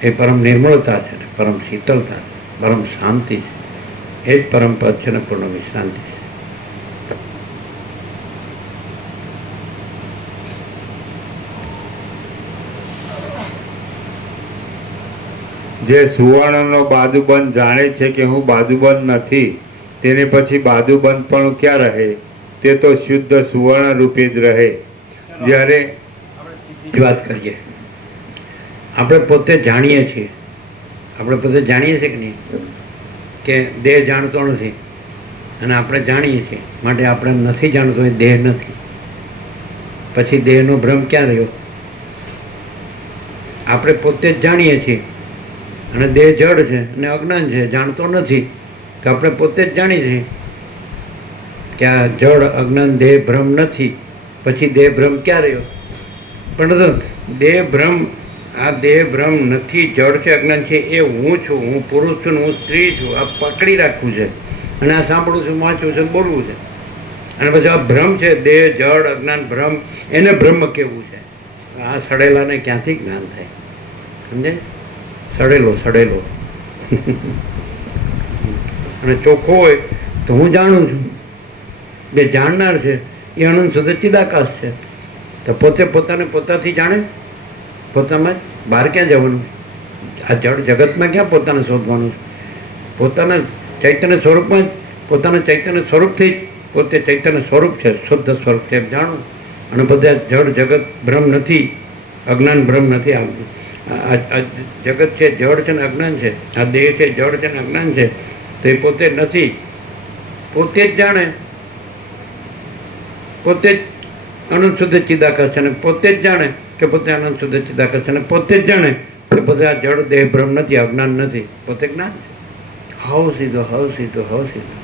એ પરમ નિર્મળતા છે ને પરમ શીતળતા, પરમ શાંતિ છે. એ જ પરમ પદ છે ને પૂર્ણ વિશ્રાંતિ છે. જે સુવર્ણનો બાજુબંધ જાણે છે કે હું બાજુબંધ નથી, તેને પછી બાજુબંધ પણ ક્યાં રહે? તે તો શુદ્ધ સુવર્ણ રૂપે જ રહે. જ્યારે એ વાત કરીએ, આપણે પોતે જાણીએ છીએ, આપણે પોતે જાણીએ છીએ કે નહીં કે દેહ જાણતો નથી અને આપણે જાણીએ છીએ, માટે આપણે નથી જાણતો એ દેહ નથી. પછી દેહનો ભ્રમ ક્યાં રહ્યો? આપણે પોતે જ જાણીએ છીએ અને દેહ જડ છે અને અજ્ઞાન છે, જાણતો નથી. તો આપણે પોતે જ જાણીએ છીએ કે આ જડ અજ્ઞાન દેહ ભ્રમ નથી. પછી દેહ ભ્રમ ક્યાં રહ્યો? પણ દેહ ભ્રમ, આ દેહ ભ્રમ નથી, જડ છે, અજ્ઞાન છે, એ હું છું, હું પુરુષ છું ને હું સ્ત્રી છું, આ પકડી રાખવું છે અને આ સાંભળું છું, વાંચવું છે, બોલવું છે. અને પછી આ ભ્રમ છે, દેહ જડ અજ્ઞાન ભ્રમ, એને બ્રહ્મ કેવું છે? આ સડેલાને ક્યાંથી જ્ઞાન થાય? સમજે? સડેલો સડેલો અને ચોખ્ખો હોય તો હું જાણું છું. જે જાણનાર છે એ અનંત શુદ્ધ ચિદાકાશ છે. તો પોતે પોતાને પોતાથી જાણે, પોતામાં જ. બહાર ક્યાં જવાનું? આ જળ જગતમાં ક્યાં પોતાને શોધવાનું છે? પોતાના ચૈતન્ય સ્વરૂપમાં જ, પોતાના ચૈતન્ય સ્વરૂપથી જ પોતે ચૈતન્ય સ્વરૂપ છે, શુદ્ધ સ્વરૂપ છે એમ જાણવું. અને બધા જળ જગત બ્રહ્મ નથી, અજ્ઞાન બ્રહ્મ નથી. આ જગત છે જળ છે ને અજ્ઞાન છે, આ દેહ છે જળ છે ને અજ્ઞાન છે, તો એ પોતે નથી. પોતે જ જાણે, પોતે જ અનંત શુદ્ધ ચિદાકાશ છે, અને પોતે જ જાણે કે પોતે અનંત શુદ્ધ ચિદાકાશ છે, અને પોતે જ જાણે કે પોતે આ જળ દેહ બ્રહ્મ નથી, અજ્ઞાન નથી, પોતે જ્ઞાન છે. હાવ સીધો, હાવ સીધો, હાવ સીધો.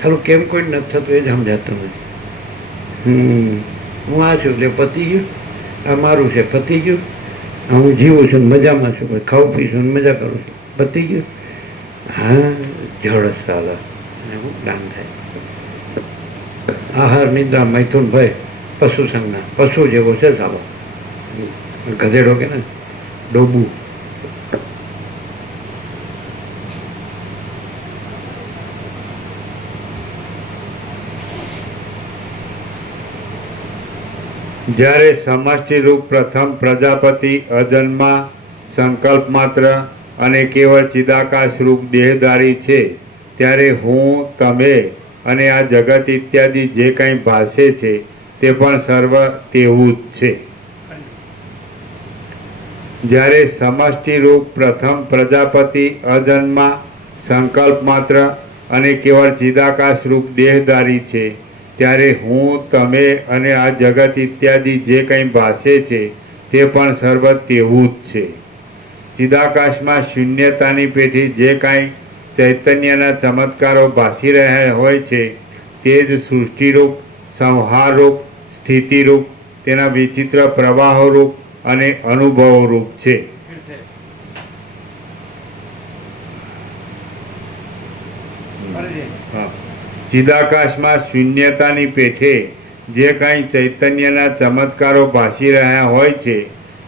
ચાલો કેમ કોઈ નથી થતું એ જ સમજાતું નથી. હું આ છું એટલે પતી ગયું, આ મારું છે પતી ગયું, હું જીવું છું ને મજામાં છું, ખાઉં પીશું ને મજા કરું છું, પતી ગયું. હા, જળ સાલા હું જ્ઞાન થાય. આહાર નિદ્રા મૈથુન ભય પશુ સંજ્ઞા, પશુ જેવો છે સાલો, ગધેડો કે ને ડોબું. જ્યારે સમષ્ટિ રૂપ પ્રથમ પ્રજાપતિ અજન્મા સંકલ્પ માત્ર અને કેવળ ચિદાકાશ રૂપ દેહધારી છે, ત્યારે હું, તમે અને આ જગત ઇત્યાદિ જે કંઈ ભાસે છે તે પણ સર્વ તેવું જ છે. જ્યારે સમષ્ટિ રૂપ પ્રથમ પ્રજાપતિ અજન્મા સંકલ્પ માત્ર અને કેવળ ચિદાકાશ રૂપ દેહધારી છે, ત્યારે હું, તમે અને આ જગત ઇત્યાદિ જે કંઈ ભાસે છે તે પણ સર્વ તેવું જ છે. ચિદાકાશમાં શૂન્યતાની પેઠી જે કાંઈ ચૈતન્યના ચમત્કારો ભાસી રહ્યા હોય છે તે જ સૃષ્ટિરૂપ, સંહારરૂપ, સ્થિતિરૂપ, તેના વિચિત્ર પ્રવાહોરૂપ અને અનુભવરૂપ છે. ચિદાકાશમાં શૂન્યતાની પેઠે જે કાંઈ ચૈતન્યના ચમત્કારો ભાસી રહ્યા હોય છે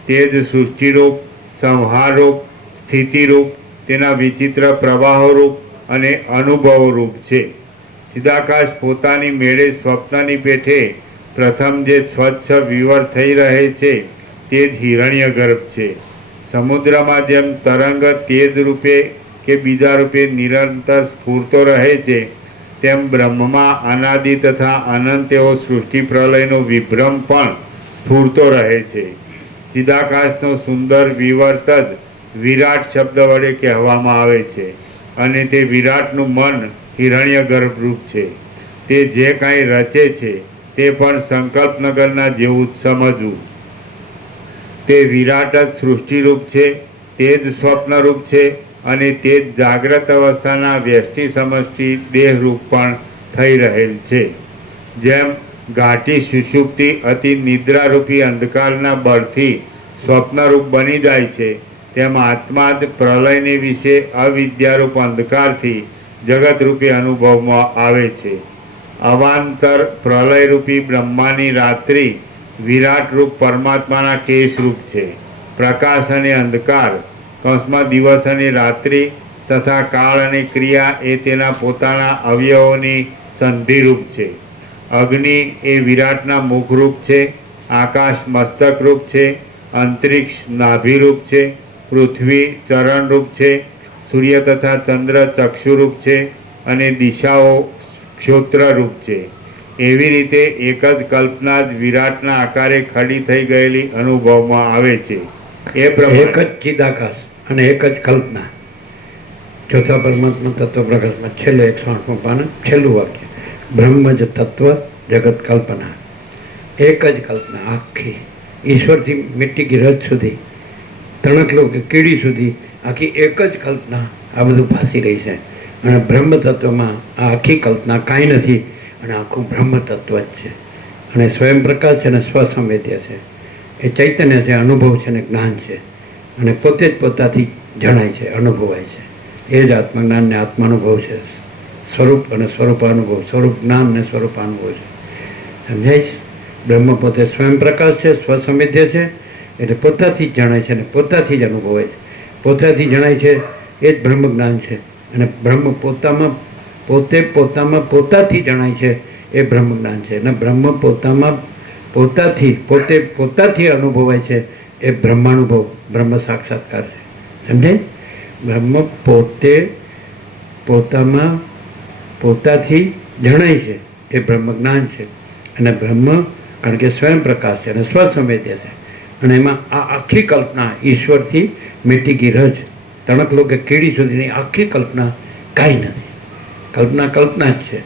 તે જ સૃષ્ટિરૂપ, સંહારરૂપ, સ્થિતિરૂપ, તેના વિચિત્ર પ્રવાહોરૂપ અને અનુભવરૂપ છે. ચિદાકાશ પોતાની મેળે સ્વપ્નની પેઠે પ્રથમ જે સ્વચ્છ વિવર થઈ રહે છે તે જ હિરણ્ય ગર્ભ છે. સમુદ્રમાં જેમ તરંગ તેજ રૂપે કે બીજા રૂપે નિરંતર સ્ફૂરતો રહે છે, તેમ બ્રહ્મમાં અનાદિ તથા અનંત એવો સૃષ્ટિ પ્રલયનો વિભ્રમ પણ સ્ફૂરતો રહે છે. ચિદાકાશનો સુંદર વિવર્ત જ વિરાટ શબ્દ વડે કહેવામાં આવે છે, અને તે વિરાટનું મન હિરણ્ય ગર્ભરૂપ છે. તે જે કાંઈ રચે છે તે પણ સંકલ્પનગરના જેવું જ સમજવું. તે વિરાટ જ સૃષ્ટિરૂપ છે, તે જ સ્વપ્નરૂપ છે, અને તે જ જાગ્રત અવસ્થાના વ્યષ્ટિ સમષ્ટિ દેહરૂપ પણ થઈ રહેલ છે. જેમ ઘાટી સુષુપ્તિ અતિ નિદ્રારૂપી અંધકારના બળથી સ્વપ્નરૂપ બની જાય છે, તેમ આત્મા જ પ્રલયને વિશે અવિદ્યારૂપ અંધકારથી જગતરૂપી અનુભવમાં આવે છે. અવાંતર પ્રલયરૂપી બ્રહ્માની રાત્રિ વિરાટરૂપ પરમાત્માના કેશરૂપ છે. પ્રકાશ અને અંધકાર કૌંસમાં દિવસ અને રાત્રિ તથા કાળ અને ક્રિયા એ તેના પોતાના અવયવોની સંધિરૂપ છે. અગ્નિ એ વિરાટના મુખરૂપ છે, આકાશ મસ્તકરૂપ છે, અંતરિક્ષ નાભિરૂપ છે, પૃથ્વી ચરણરૂપ છે, સૂર્ય તથા ચંદ્ર ચક્ષુરૂપ છે, અને દિશાઓ ક્ષોત્રરૂપ છે. એવી રીતે એક જ કલ્પના જ વિરાટના આકારે ખડી થઈ ગયેલી અનુભવમાં આવે છે. એ પ્રમાણે એક જ ચિદાકાશ અને એક જ કલ્પના. ચોથા પરમાત્મા તત્વ પ્રકાશમાં છેલ્લે 108 પાને છેલ્લું વાક્ય, બ્રહ્મ જ તત્વ જગત કલ્પના. એક જ કલ્પના આખી, ઈશ્વરથી મિટ્ટી કી રજ સુધી, તણકલો કે કીડી સુધી આખી એક જ કલ્પના આ બધું ભાસી રહી છે. અને બ્રહ્મ તત્વમાં આ આખી કલ્પના કાંઈ નથી, અને આખું બ્રહ્મ તત્વ જ છે. અને સ્વયં પ્રકાશ છે અને સ્વસંવેદ્ય છે. એ ચૈતન્ય છે, અનુભવ છે અને જ્ઞાન છે, અને પોતે જ પોતાથી જણાય છે, અનુભવાય છે. એ જ આત્મજ્ઞાન ને આત્માનુભવ છે. સ્વરૂપ અને સ્વરૂપાનુભવ, સ્વરૂપ જ્ઞાન ને સ્વરૂપાનુભવ છે. સમજાય છે? બ્રહ્મ પોતે સ્વયં પ્રકાશ છે, સ્વસંવેદ્ય છે, એટલે પોતાથી જ જણાય છે અને પોતાથી જ અનુભવાય છે. પોતાથી જણાય છે એ જ બ્રહ્મ જ્ઞાન છે. અને બ્રહ્મ પોતામાં પોતાથી જણાય છે એ બ્રહ્મ જ્ઞાન છે. અને બ્રહ્મ પોતાથી અનુભવાય છે એ બ્રહ્માનુભવ, બ્રહ્મ સાક્ષાત્કાર છે. સમજાય? બ્રહ્મ પોતાથી જણાય છે એ બ્રહ્મ જ્ઞાન છે. અને બ્રહ્મ કારણ કે સ્વયં પ્રકાશ છે અને સ્વસંવેદ્ય છે. અને એમાં આ આખી કલ્પના ઈશ્વરથી મિટી ગઈ રજ તણક લોકે કીડી સુધીની આખી કલ્પના કાંઈ નથી. કલ્પના જ છે.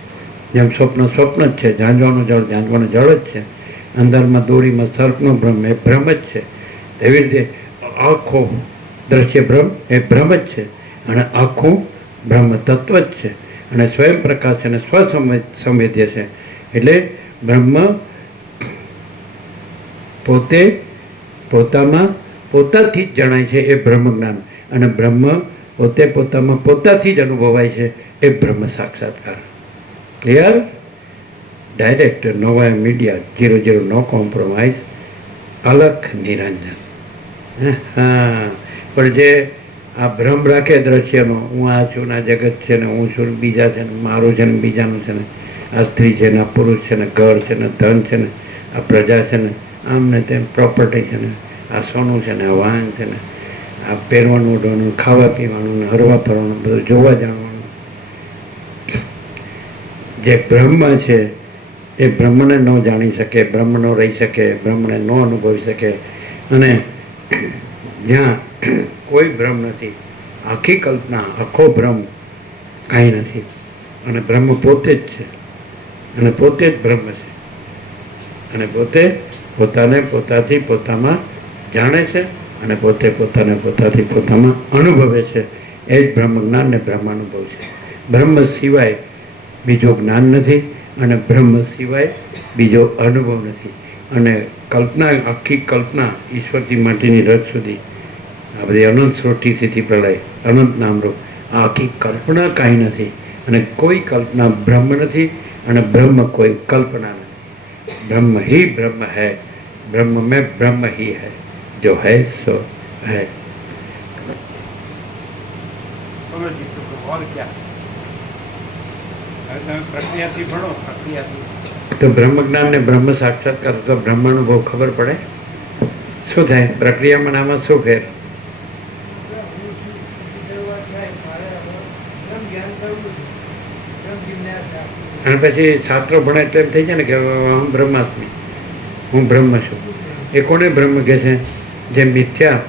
જેમ સ્વપ્ન જ છે, ઝાંઝવાનું જળ જળ જ છે, અંધારમાં દોરીમાં સર્પનો ભ્રમ એ ભ્રમ જ છે. તેવી રીતે આખો દ્રશ્ય ભ્રમ એ ભ્રમ જ છે અને આખું બ્રહ્મ તત્વ જ છે અને સ્વયં પ્રકાશ અને સ્વસંવેદ્ય છે. એટલે બ્રહ્મ પોતાથી જ જણાય છે એ બ્રહ્મ જ્ઞાન અને બ્રહ્મ પોતાથી જ અનુભવાય છે એ બ્રહ્મ સાક્ષાત્કાર. Clear? Direct Nova media 00 no compromise. અલખ નિરંજન. હા, પણ જે આ ભ્રમ રાખે દ્રશ્યનો, હું આ છું ને આ જગત છે ને હું છું બીજા છે ને મારું છે ને બીજાનું છે ને આ સ્ત્રી છે ને આ પુરુષ છે ને ઘર છે ને ધન છે ને આ પ્રજા છે ને આમ ને તેમ પ્રોપર્ટી છે ને આ સોનું છે ને આ વાહન છે ને આ પહેરવાનું ઓઢવાનું ખાવા પીવાનું ને હરવા ફરવાનું બધું જોવા જાણવાનું. જે બ્રહ્મ છે એ બ્રહ્મને ન જાણી શકે, બ્રહ્મ ન રહી શકે, બ્રહ્મને ન અનુભવી શકે. અને જ્યાં કોઈ ભ્રમ નથી, આખી કલ્પના, આખો ભ્રમ કાંઈ નથી. અને બ્રહ્મ પોતે જ છે અને પોતે જ બ્રહ્મ છે અને પોતે પોતાને પોતામાં જાણે છે અને પોતાને પોતામાં અનુભવે છે. એ જ બ્રહ્મ જ્ઞાન ને બ્રહ્માનુભવ છે. બ્રહ્મ સિવાય બીજો જ્ઞાન નથી અને બ્રહ્મ સિવાય બીજો અનુભવ નથી. અને કલ્પના, આખી કલ્પના ઈશ્વરથી માટીની રજ સુધી આ બધી અનંત સૃષ્ટિ સ્થિતિ પ્રલય અનંત નામરૂપ આ આખી કલ્પના કાંઈ નથી અને કોઈ કલ્પના બ્રહ્મ નથી અને બ્રહ્મ કોઈ કલ્પના નથી. ब्रह्म ही ब्रह्म है, ब्रह्म में ब्रह्म ही है, जो है सो है. चलो जी, तो और क्या? હવે તમે પ્રક્રિયાથી ભણો, પ્રક્રિયાથી. તો બ્રહ્મ જ્ઞાન ને બ્રહ્મ સાક્ષાત્કાર તો બ્રહ્માનુભવ ખબર પડે. શું થાય પ્રક્રિયામાં આમાં શું ફેર? અને પછી છાત્રો ભણે એટલે એમ થઈ જાય ને કે હું બ્રહ્માસ્મી, હું બ્રહ્મ છું. એ કોને બ્રહ્મ કહે છે? જે મિથ્યા,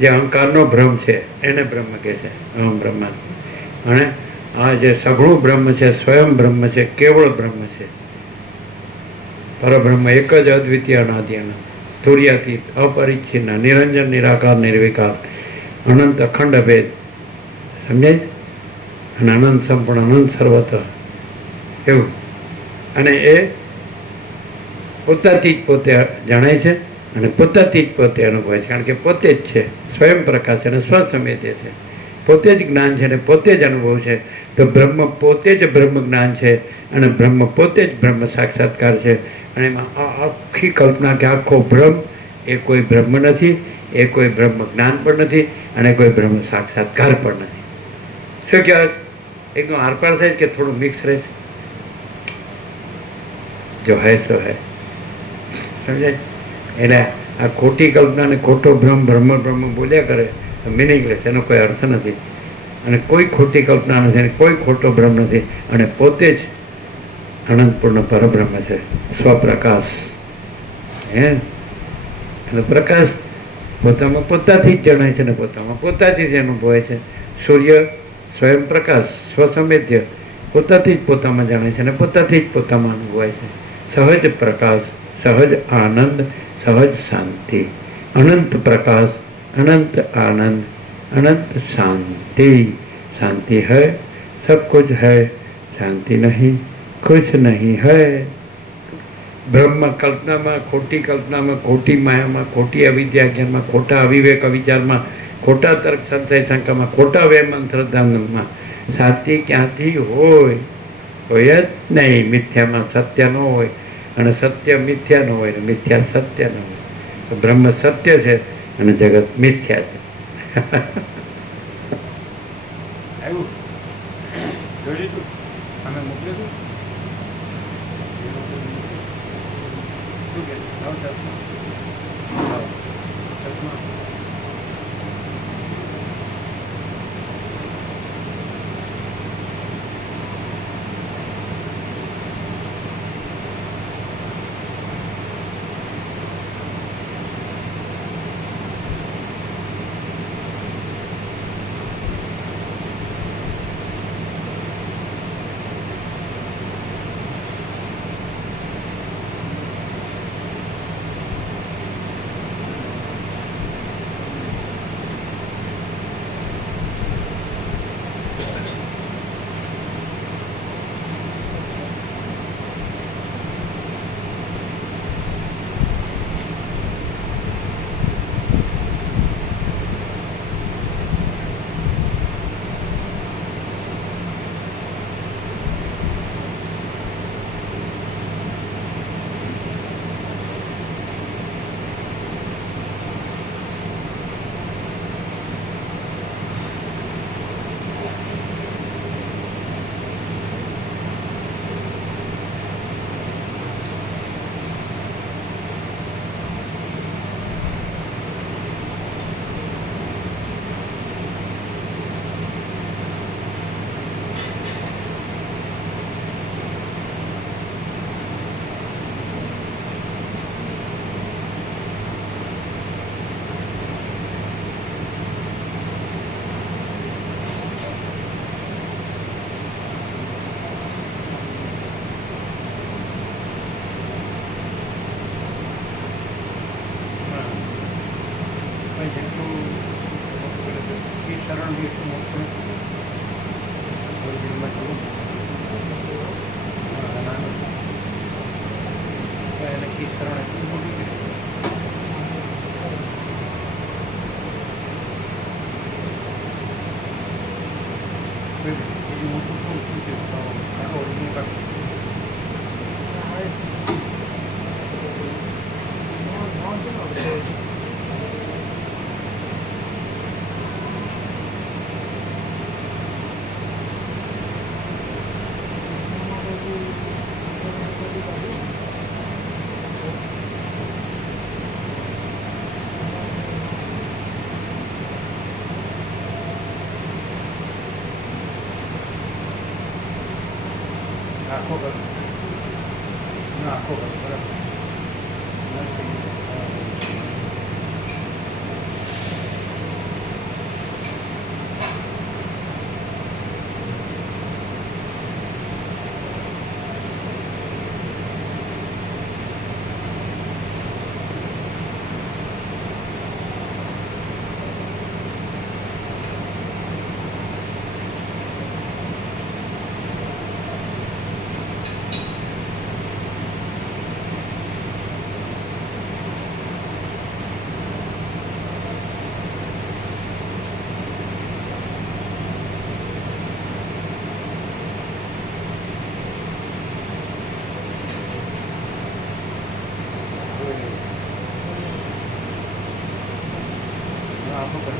જે અહંકારનો ભ્રમ છે એને બ્રહ્મ કહે છે, અહમ બ્રહ્માસ્મી. અને આ જે સઘળું બ્રહ્મ છે, સ્વયં બ્રહ્મ છે, કેવળ બ્રહ્મ છે, પરબ્રહ્મ એક જ અદ્વિતીય અનાદિ અનંત, તુર્યાતીત, અપરિચ્છિન્ન, નિરંજન, નિરાકાર, નિર્વિકાર, અનંત અખંડ ભેદ. સમજાય? અને અનંત સંપૂર્ણ, અનંત સર્વત્ર એવું. અને એ પોતાથી જ પોતે જણાય છે અને પોતાથી જ પોતે અનુભવે છે. કારણ કે પોતે જ છે, સ્વયં પ્રકાશ અને સ્વસંવેદ્ય છે, પોતે જ જ્ઞાન છે અને પોતે જ અનુભવ છે. તો બ્રહ્મ પોતે જ બ્રહ્મ જ્ઞાન છે અને બ્રહ્મ પોતે જ બ્રહ્મ સાક્ષાત્કાર છે. અને એમાં આ આખી કલ્પના કે આખો બ્રહ્મ એ કોઈ બ્રહ્મ નથી, એ કોઈ બ્રહ્મ જ્ઞાન પણ નથી અને કોઈ બ્રહ્મ સાક્ષાત્કાર પણ નથી. શું કહેવાય? એકદમ આરપાર થાય કે થોડું મિક્સ રહે છે. જો હૈ સો હૈ. સમજાય? એટલે આ ખોટી કલ્પના ને ખોટો ભ્રમ બ્રહ્મ બોલ્યા કરે તો મિનિંગલેસ, એનો કોઈ અર્થ નથી. અને કોઈ ખોટી કલ્પના નથી અને કોઈ ખોટો ભ્રમ નથી અને પોતે જ અનંતપૂર્ણ પરબ્રહ્મ છે, સ્વપ્રકાશ. હે અને પ્રકાશ પોતામાં પોતાથી જ જણાય છે ને પોતામાં પોતાથી જ અનુભવાય છે. સૂર્ય સ્વયં પ્રકાશ, સ્વસંવેદ્ય, પોતાથી જ પોતામાં જાણે છે અને પોતાથી જ પોતામાં અનુભવાય છે. સહજ પ્રકાશ, સહજ આનંદ, સહજ શાંતિ, અનંત પ્રકાશ, अनंत आनंद, अनंत शांति. शांति है, सब कुछ है, शांति नहीं, कुछ नहीं है. બ્રહ્મ કલ્પનામાં, ખોટી કલ્પનામાં, ખોટી માયામાં, ખોટી અવિદ્યા જ્ઞાનમાં, ખોટા અવિવેક અવિચારમાં, ખોટા તર્ક સંશય શંકામાં, ખોટા વેમન શ્રદ્ધામાં શાંતિ ક્યાંથી હોય? હોય જ નહીં. મિથ્યામાં સત્ય ન હોય અને સત્ય મિથ્યા ન હોય ને મિથ્યા સત્ય ન હોય. તો બ્રહ્મ સત્ય છે અને જગત મિથ્યા છે. આવ્યું? જોઈ લીધું અમે મોકલ્યું હતું શું કે લાવો ચશ્મા લાવો ચશ્મા શરણ બી એટલું મોટું ઓરિજિનલમાં જોયું નાનું એને કી શરણ એટલું મોટું છે બીજું મોટું શું છે ઓરિજિનલ આખો કર આખો કર બરાબર આખો કર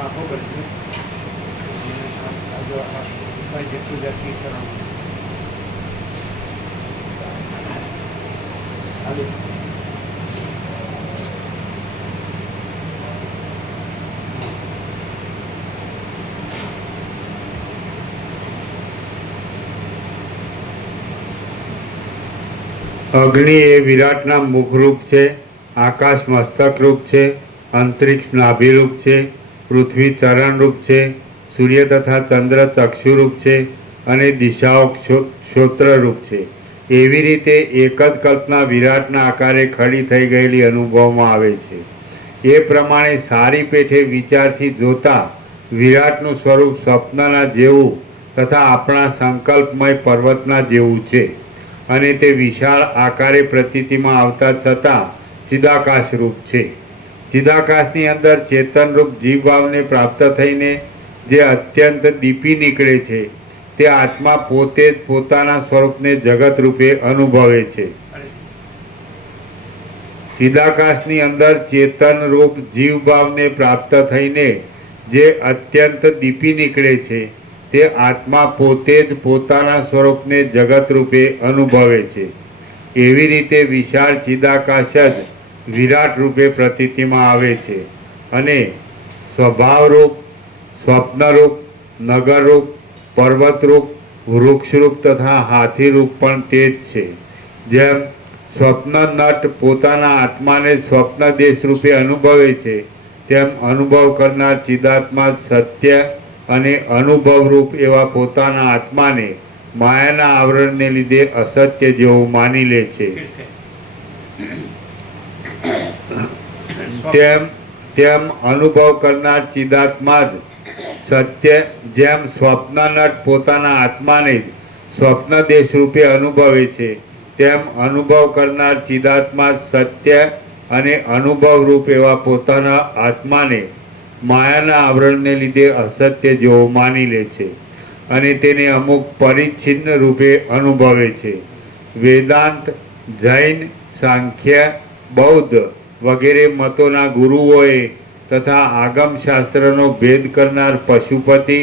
આખો કરજો જો આ જેટલું જાતિ કરવાનું અગ્નિ એ વિરાટના મુખરૂપ છે, આકાશ મસ્તકરૂપ છે, અંતરિક્ષ નાભિરૂપ છે, પૃથ્વી ચરણરૂપ છે, સૂર્ય તથા ચંદ્ર ચક્ષુરૂપ છે અને દિશાઓ ક્ષોત્રરૂપ છે. એવી રીતે એક જ કલ્પના વિરાટના આકારે ખડી થઈ ગયેલી અનુભવમાં આવે છે. એ પ્રમાણે સારી પેઠે વિચારથી જોતા વિરાટનું સ્વરૂપ સ્વપ્નના જેવું તથા આપણા સંકલ્પમય પર્વતના જેવું છે અને તે વિશાળ આકારે પ્રતીતિમાં આવતા છતાં ચિદાકાશરૂપ છે. ચિદાકાશની અંદર ચેતનરૂપ જીવભાવને પ્રાપ્ત થઈને જે અત્યંત દીપી નીકળે છે તે આત્મા પોતે જ પોતાના સ્વરૂપને જગત રૂપે અનુભવે છે. ચિદાકાશની અંદર ચેતન રૂપ જીવભાવને પ્રાપ્ત થઈને જે અત્યંત દીપી નીકળે છે તે આત્મા પોતે જ પોતાના સ્વરૂપને જગત રૂપે અનુભવે છે. એવી રીતે વિશાળ ચિદાકાશ જ વિરાટ રૂપે પ્રતીતિમાં આવે છે અને સ્વભાવરૂપ, સ્વપ્નરૂપ, નગરરૂપ, પર્વતરૂપ, વૃક્ષરૂપ તથા હાથીરૂપ પણ તે જ છે. જેમ સ્વપ્ન નટ પોતાના આત્માને સ્વપ્ન દેશ રૂપે અનુભવે છે તેમ અનુભવ કરનાર ચિદાત્મા સત્ય અને અનુભવરૂપ એવા પોતાના આત્માને માયાના આવરણને લીધે અસત્ય જેવું માની લે છે. તેમ અનુભવ કરનાર ચિદાત્મા જ સત્ય, જેમ સ્વપ્નનટ પોતાના આત્માને જ સ્વપ્ન દેશ રૂપે અનુભવે છે તેમ અનુભવ કરનાર ચિદાત્મા સત્ય અને અનુભવ રૂપ એવા પોતાના આત્માને માયાના આવરણને લીધે અસત્ય જેવો માની લે છે અને તેને અમુક પરિચ્છિન્ન રૂપે અનુભવે છે. વેદાંત, જૈન, સાંખ્ય, બૌદ્ધ વગેરે મતોના ગુરુઓએ તથા આગમશાસ્ત્રનો ભેદ કરનાર પશુપતિ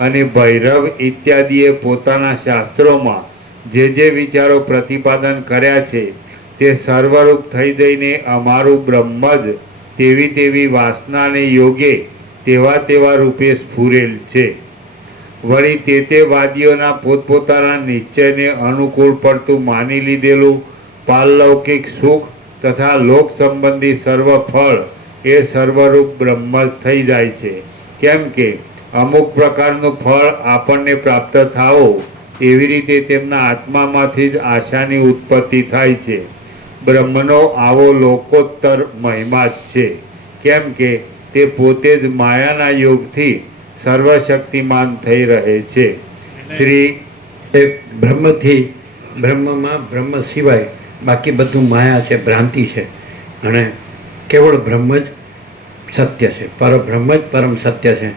અને ભૈરવ ઇત્યાદિએ પોતાના શાસ્ત્રોમાં જે વિચારો પ્રતિપાદન કર્યા છે તે સર્વરૂપ થઈ જઈને અમારું બ્રહ્મ જ તેવી વાસનાને યોગે તેવા રૂપે સ્ફુરેલ છે. વળી તે વાદીઓના પોતપોતાના નિશ્ચયને અનુકૂળ પડતું માની લીધેલું પારલૌકિક સુખ તથા લોક સંબંધી સર્વ ફળ એ સર્વરૂપ બ્રહ્મ જ થઈ જાય છે. કેમ કે અમુક પ્રકારનું ફળ આપણને પ્રાપ્ત થાવો એવી રીતે તેમના આત્મામાંથી જ આશાની ઉત્પત્તિ થાય છે. બ્રહ્મનો આવો લોકોત્તર મહિમા જ છે. કેમ કે તે પોતે જ માયાના યોગથી સર્વશક્તિમાન થઈ રહે છે. શ્રી એ બ્રહ્મમાં બ્રહ્મ સિવાય બાકી બધું માયા છે, ભ્રાંતિ છે અને કેવળ બ્રહ્મ જ સત્ય છે. પરબ્રહ્મ જ પરમ સત્ય છે,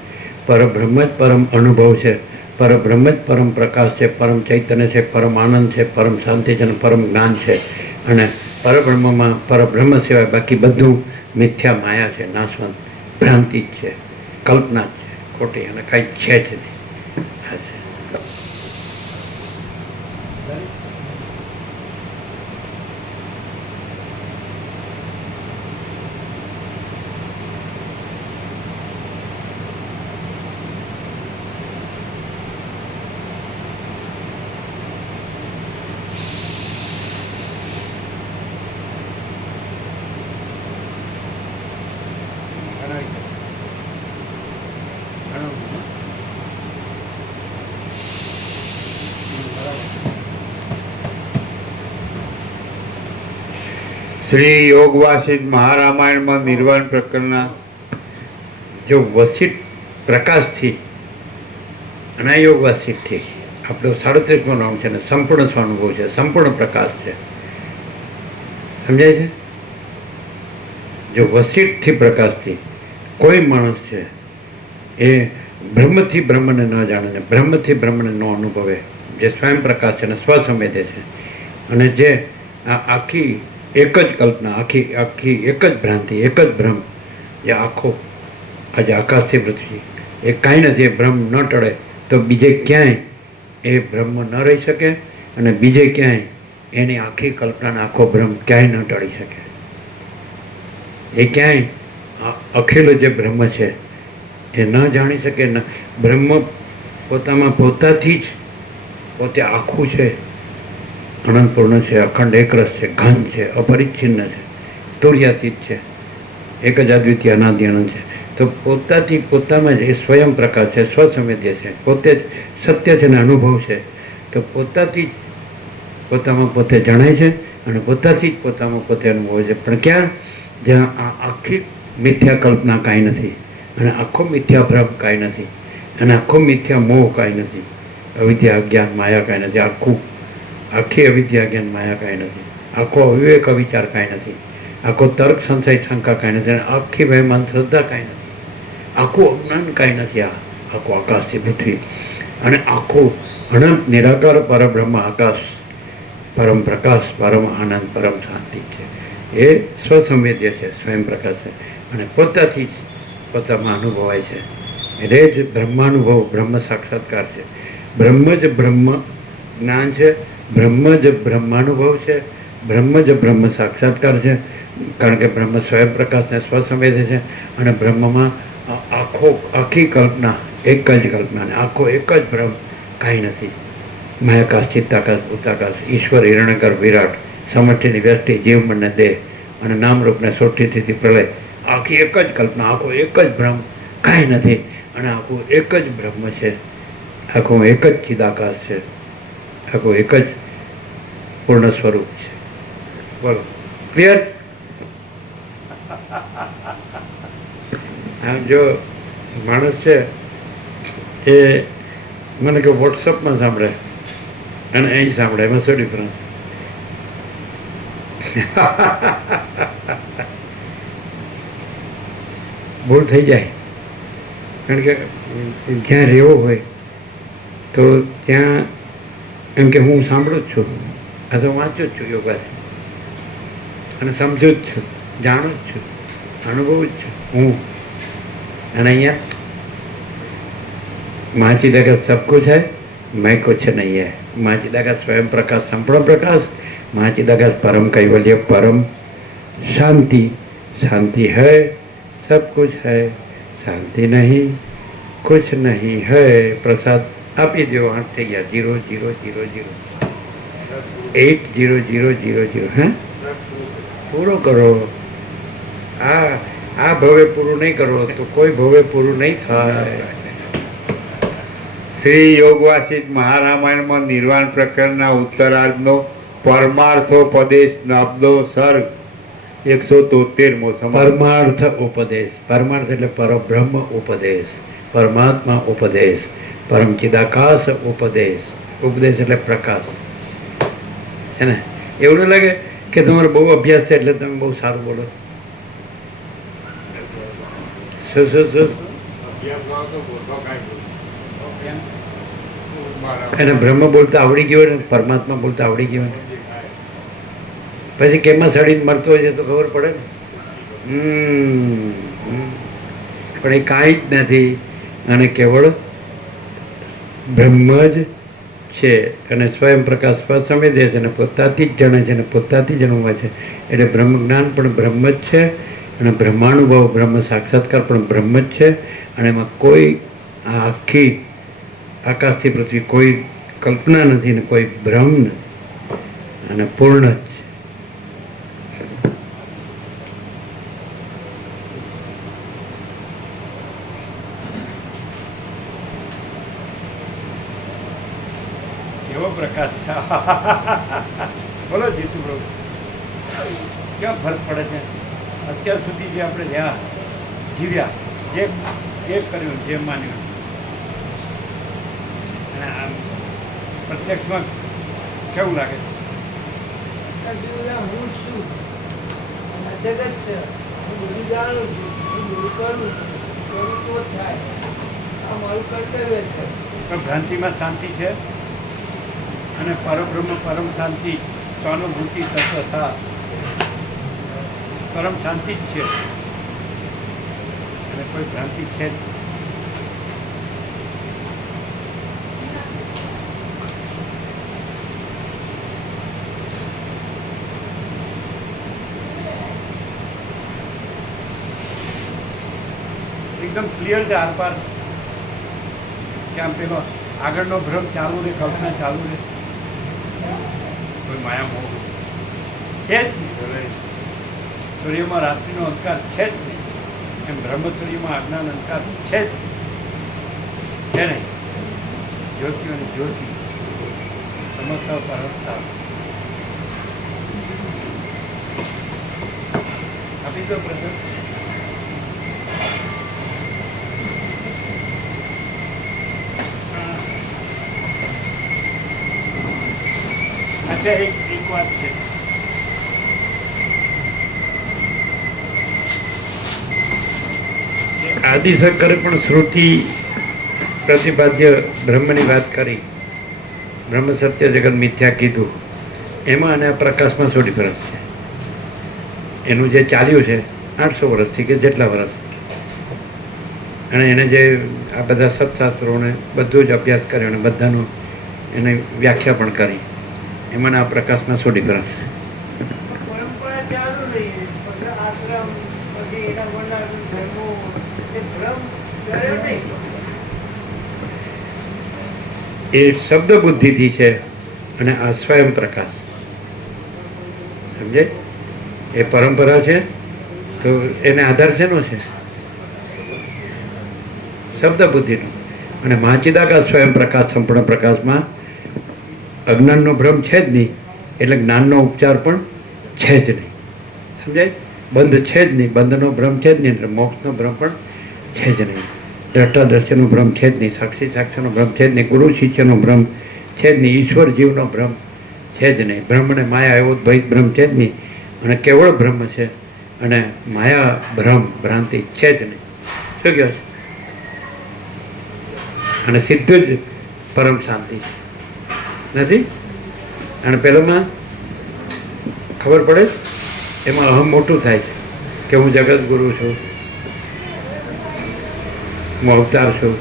પરબ્રહ્મ જ પરમ અનુભવ છે, પરબ્રહ્મ જ પરમ પ્રકાશ છે, પરમ ચૈતન્ય છે, પરમ આનંદ છે, પરમ શાંતિ છે અને પરમ જ્ઞાન છે. અને પરબ્રહ્મમાં પરબ્રહ્મ સિવાય બાકી બધું મિથ્યા માયા છે, નાશવંત ભ્રાંતિ જ છે, કલ્પના જ છે, ખોટી અને કાંઈ છે જ નહીં. આ છે. શ્રી યોગવાસિત મહારામાયણમાં નિર્વાણ પ્રકરણના જો વસિત પ્રકાશથી અને યોગવાસિતથી આપણો 37મો રાઉન્ડ છે ને સંપૂર્ણ સ્વાનુભવ છે, સંપૂર્ણ પ્રકાશ છે. સમજાય છે? જો વસિતથી પ્રકાશથી કોઈ માણસ છે એ બ્રહ્મથી બ્રહ્મને ન જાણે ને બ્રહ્મથી બ્રહ્મને ન અનુભવે, જે સ્વયં પ્રકાશ છે અને સ્વસંવેદે છે અને જે આ આખી એક જ કલ્પના, આખી એક જ ભ્રાંતિ, એક જ ભ્રમ, જે આખો આજે આકાશી પૃથ્વી એ કાંઈ નથી, એ ભ્રમ ન ટળે તો બીજે ક્યાંય એ બ્રહ્મ ન રહી શકે અને બીજે ક્યાંય એની આખી કલ્પનાને આખો ભ્રમ ક્યાંય ન ટળી શકે. એ ક્યાંય અખિલ જે બ્રહ્મ છે એ ન જાણી શકે. ન બ્રહ્મ પોતામાં પોતાથી જ પોતે આખું છે, અનંતપૂર્ણ છે, અખંડ એકરસ છે, ઘન છે, અપરિચ્છિન્ન છે, તુર્યાતીત છે, એક જ અદ્વિતીય અનાદિ અનંત છે. તો પોતાથી પોતામાં જ એ સ્વયં પ્રકાશ છે, સ્વસંવેદ્ય છે, પોતે જ સત્ય છે અને અનુભવ છે. તો પોતાથી જ પોતામાં પોતે જણાય છે અને પોતાથી જ પોતામાં પોતે અનુભવે છે. પણ ક્યાં? જ્યાં આ આખી મિથ્યા કલ્પના કાંઈ નથી અને આખો મિથ્યા ભ્રમ કાંઈ નથી અને આખો મિથ્યા મોહ કાંઈ નથી, અવિદ્યા અજ્ઞાન માયા કાંઈ નથી, આખી અવિદ્યા જ્ઞાન માયા કાંઈ નથી, આખો અવિવેક અવિચાર કાંઈ નથી, આખો તર્ક સંશય શંકા કાંઈ નથી અને આખી વહેમાન શ્રદ્ધા કાંઈ નથી, આખું અજ્ઞાન કાંઈ નથી. આખું આકાશી પૃથ્વી અને આખું અનંત નિરાકાર પરબ્રહ્મ આકાશ, પરમ પ્રકાશ, પરમ આનંદ, પરમ શાંતિ છે. એ સ્વસંવેદ્ય છે, સ્વયં પ્રકાશ છે અને પોતાથી જ પોતામાં અનુભવાય છે. એટલે જ બ્રહ્માનુભવ, બ્રહ્મ સાક્ષાત્કાર છે. બ્રહ્મ જ બ્રહ્મ જ્ઞાન છે, બ્રહ્મ જ બ્રહ્માનુભવ છે, બ્રહ્મ જ બ્રહ્મ સાક્ષાત્કાર છે. કારણ કે બ્રહ્મ સ્વયં પ્રકાશને સ્વસંવેદ્ય છે અને બ્રહ્મમાં આખી કલ્પના એક જ કલ્પના ને આખો એક જ બ્રહ્મ, કાંઈ નથી. મહાકાશ, ચિત્તાકાશ, ભૂતાકાશ, ઈશ્વર, હિરણ્યગર્ભ, વિરાટ, સમષ્ટિની વ્યષ્ટિ, જીવ, મનને દેહ અને નામરૂપને સોઠીથી પ્રલય, આખી એક જ કલ્પના, આખો એક જ બ્રહ્મ, કાંઈ નથી. અને આખું એક જ બ્રહ્મ છે, આખું એક જ ચિદાકાશ છે, આખું એક જ પૂર્ણ સ્વરૂપ છે. બોલો, ક્લિયર? આમ જો માણસ છે એ મને કે વોટ્સઅપમાં સાંભળે અને અહીં સાંભળે, એમાં શું ડિફરન્સ? ભૂલ થઈ જાય. કારણ કે જ્યાં રહેવો હોય તો ત્યાં એમ કે હું સાંભળું જ છું, આ તો વાંચું જ છું યોગાથી અને સમજું જ છું, જાણું જ છું, અનુભવું જ છું હું. અને અહીંયા महाचिदा का सब कुछ है, मैं कुछ नहीं है. महाचिदा का स्वयं प्रकाश, संपूर्ण प्रकाश. महाचिदा का परम कैवल्य, परम शांति. शांति है, सब कुछ है. शांति नहीं, कुछ नहीं है. प्रसाद આપી દો. 8 થઈ ગયા. 0000 800000. હે પૂરો કરો. આ ભવે પૂરું નહીં કરો તો કોઈ ભવે પૂરું નહીં થાય. શ્રી યોગવાસિત મહારામાયણમાં નિર્વાણ પ્રકરણના ઉત્તરાર્ધનો પરમાર્થોપદેશ નામનો સર્ગ 173મો સમાપ્ત. પરમાર્થ ઉપદેશ. પરમાર્થ એટલે પરબ્રહ્મ ઉપદેશ, પરમાત્મા ઉપદેશ, પરમ ચિદાકાશ ઉપદેશ. ઉપદેશ એટલે પ્રકાશ. હે ને? એવું ન લાગે કે તમારો બહુ અભ્યાસ છે એટલે તમે બહુ સારું બોલો? શું એને બ્રહ્મ બોલતા આવડી ગયો ને પરમાત્મા બોલતા આવડી ગયો ને પછી કેમાં સડીને મરતો હોય છે તો ખબર પડે ને. પણ એ કાંઈ જ નથી અને કેવળ બ્રહ્મ જ છે અને સ્વયં પ્રકાશ સ્વસંવેદ્ય છે અને પોતાથી જ જાણે છે અને પોતાથી જ અનુભવે છે. એટલે બ્રહ્મ જ્ઞાન પણ બ્રહ્મ જ છે અને બ્રહ્માનુભવ, બ્રહ્મ સાક્ષાત્કાર પણ બ્રહ્મ જ છે. અને એમાં કોઈ આ આખી આકાશથી પૃથ્વી કોઈ કલ્પના નથી ને કોઈ ભ્રમ નથી અને પૂર્ણ જ છે. કેવો પ્રકાશ છે. બોલો જીતુ પ્રભુ, ક્યાં ફરક પડે છે? અત્યાર સુધી જે આપણે રહ્યા જીવ્યા, જે કર્યું, જે માન્યું, અને આમ પ્રત્યક્ષમાં કેવું લાગે? હું છું, આ જગત છે, હું બધું જાણું છું, હું બધું કરું છું, કરું તો થાય. આ મારું કર્તવ્ય છે. પણ ભ્રાંતિમાં શાંતિ છે અને પરબ્રહ્મ પરમ શાંતિ, સ્વાનુભૂતિ, તત્વતા પરમ શાંતિ જ છે અને કોઈ ભ્રાંતિ છે જ. એકદમ ક્લિયર છે આરપાર. કે આમ પેલો આગળનો ભ્રમ ચાલુ રહે, કલ્પના ચાલુ રહે, કોઈ માયા મોહ છે જ નહીં. સૂર્યમાં રાત્રિનો અંધકાર છે જ નહીં, એમ બ્રહ્મસૂર્યમાં અજ્ઞાન અંધકાર છે જ નહીં. જ્યોતિઓની જ્યોતિ, સમસ્યા પરવતા આપી દો પ્રસન્ન. એક વાત છે, આદિશંકરે પણ શ્રુતિ પ્રતિપાદ્ય બ્રહ્મની વાત કરી, બ્રહ્મ સત્ય જગત મિથ્યા કીધું, એમાં અને આ પ્રકાશમાં શું ડિફરન્સ છે? એનું જે ચાલ્યું છે 800 વર્ષથી કે જેટલા વર્ષ, અને એને જે આ બધા સત્શાસ્ત્રોને બધું જ અભ્યાસ કર્યો અને બધાનું એને વ્યાખ્યા પણ કરી, એમાં આ પ્રકાશમાં શું ડિફરન્સ છે? પરંપરા ચાલુ રહી, પછી આશ્રમ, પછી એના વરના ધર્મો, એ ભ્રમ ડરે નહીં. એ શબ્દ બુદ્ધિથી છે અને આ સ્વયં પ્રકાશ, સમજે? એ પરંપરા છે તો એને આધાર શેનો છે? શબ્દ બુદ્ધિનો. અને મહાચિદાકાશ સ્વયં પ્રકાશ સંપૂર્ણ પ્રકાશમાં અજ્ઞાનનો ભ્રમ છે જ નહીં, એટલે જ્ઞાનનો ઉપચાર પણ છે જ નહીં, સમજાય? બંધ છે જ નહીં, બંધનો ભ્રમ છે જ નહીં, એટલે મોક્ષનો ભ્રમ પણ છે જ નહીં, દ્રષ્ટા દ્રશ્યનો ભ્રમ છે જ નહીં, સાક્ષી સાક્ષ્યનો ભ્રમ છે જ નહીં, ગુરુ શિષ્યનો ભ્રમ છે જ નહીં, ઈશ્વર જીવનો ભ્રમ છે જ નહીં, બ્રહ્મ અને માયા એવો દ્વૈત ભ્રમ છે જ નહીં, અને કેવળ બ્રહ્મ છે અને માયા ભ્રમ ભ્રાંતિ છે જ નહીં. શું કહેવાય? અને સીધું જ પરમ શાંતિ છે, નથી? અને પહેલામાં ખબર પડે એમાં અહમ મોટું થાય છે કે હું જગત ગુરુ છું, હું અવતાર છું,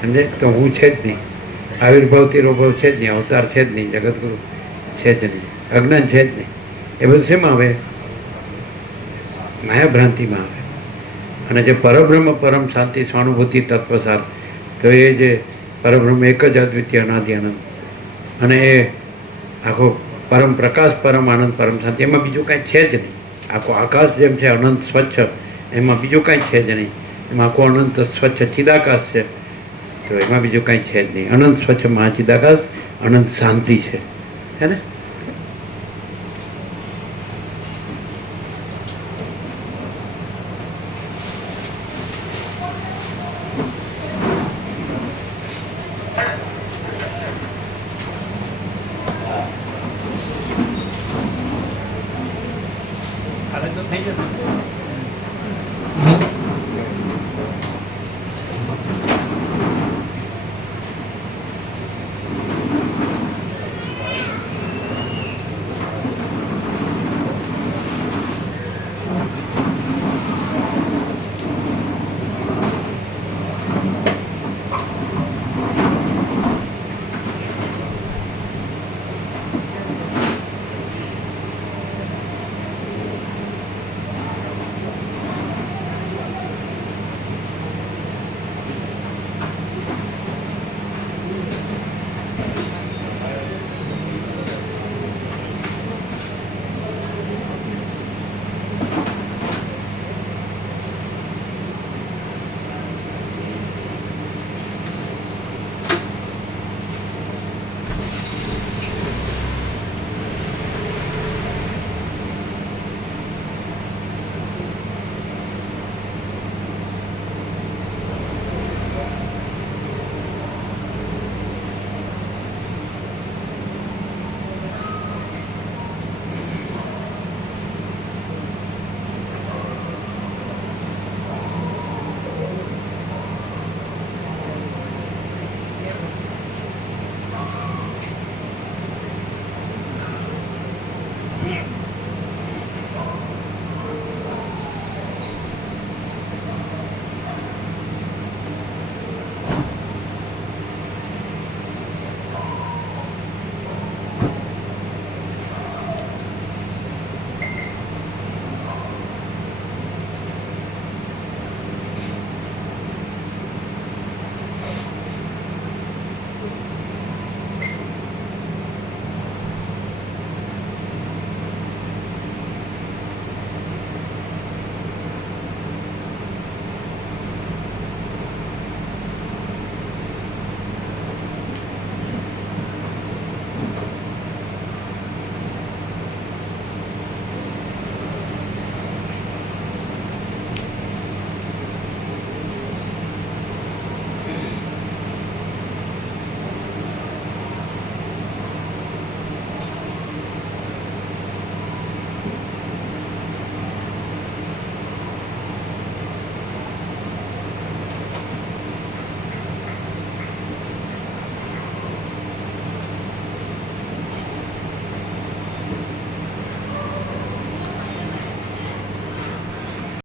સમજે? તો હું છે જ નહીં, આવિર્ભાવ તિરોભાવ છે જ નહીં, અવતાર છે જ નહીં, જગતગુરુ છે જ નહીં, અજ્ઞાન છે જ નહીં. એ બધું શેમાં આવે? માયા ભ્રાંતિમાં આવે. અને જે પરબ્રહ્મ પરમ શાંતિ સ્વાનુભૂતિ તત્વસાર, તો એ જે પરબ્રહ્મ એક જ અદ્વિતીય અનાદિ આનંદ, અને એ આખો પરમ પ્રકાશ, પરમ આનંદ, પરમ શાંતિ, એમાં બીજું કાંઈ છે જ નહીં. આખો આકાશ જેમ છે અનંત સ્વચ્છ, એમાં બીજું કાંઈ છે જ નહીં. એમાં આખો અનંત સ્વચ્છ ચિદાકાશ છે, તો એમાં બીજું કાંઈ છે જ નહીં. અનંત સ્વચ્છ મહાચિદાકાશ, અનંત શાંતિ છે, હે ને?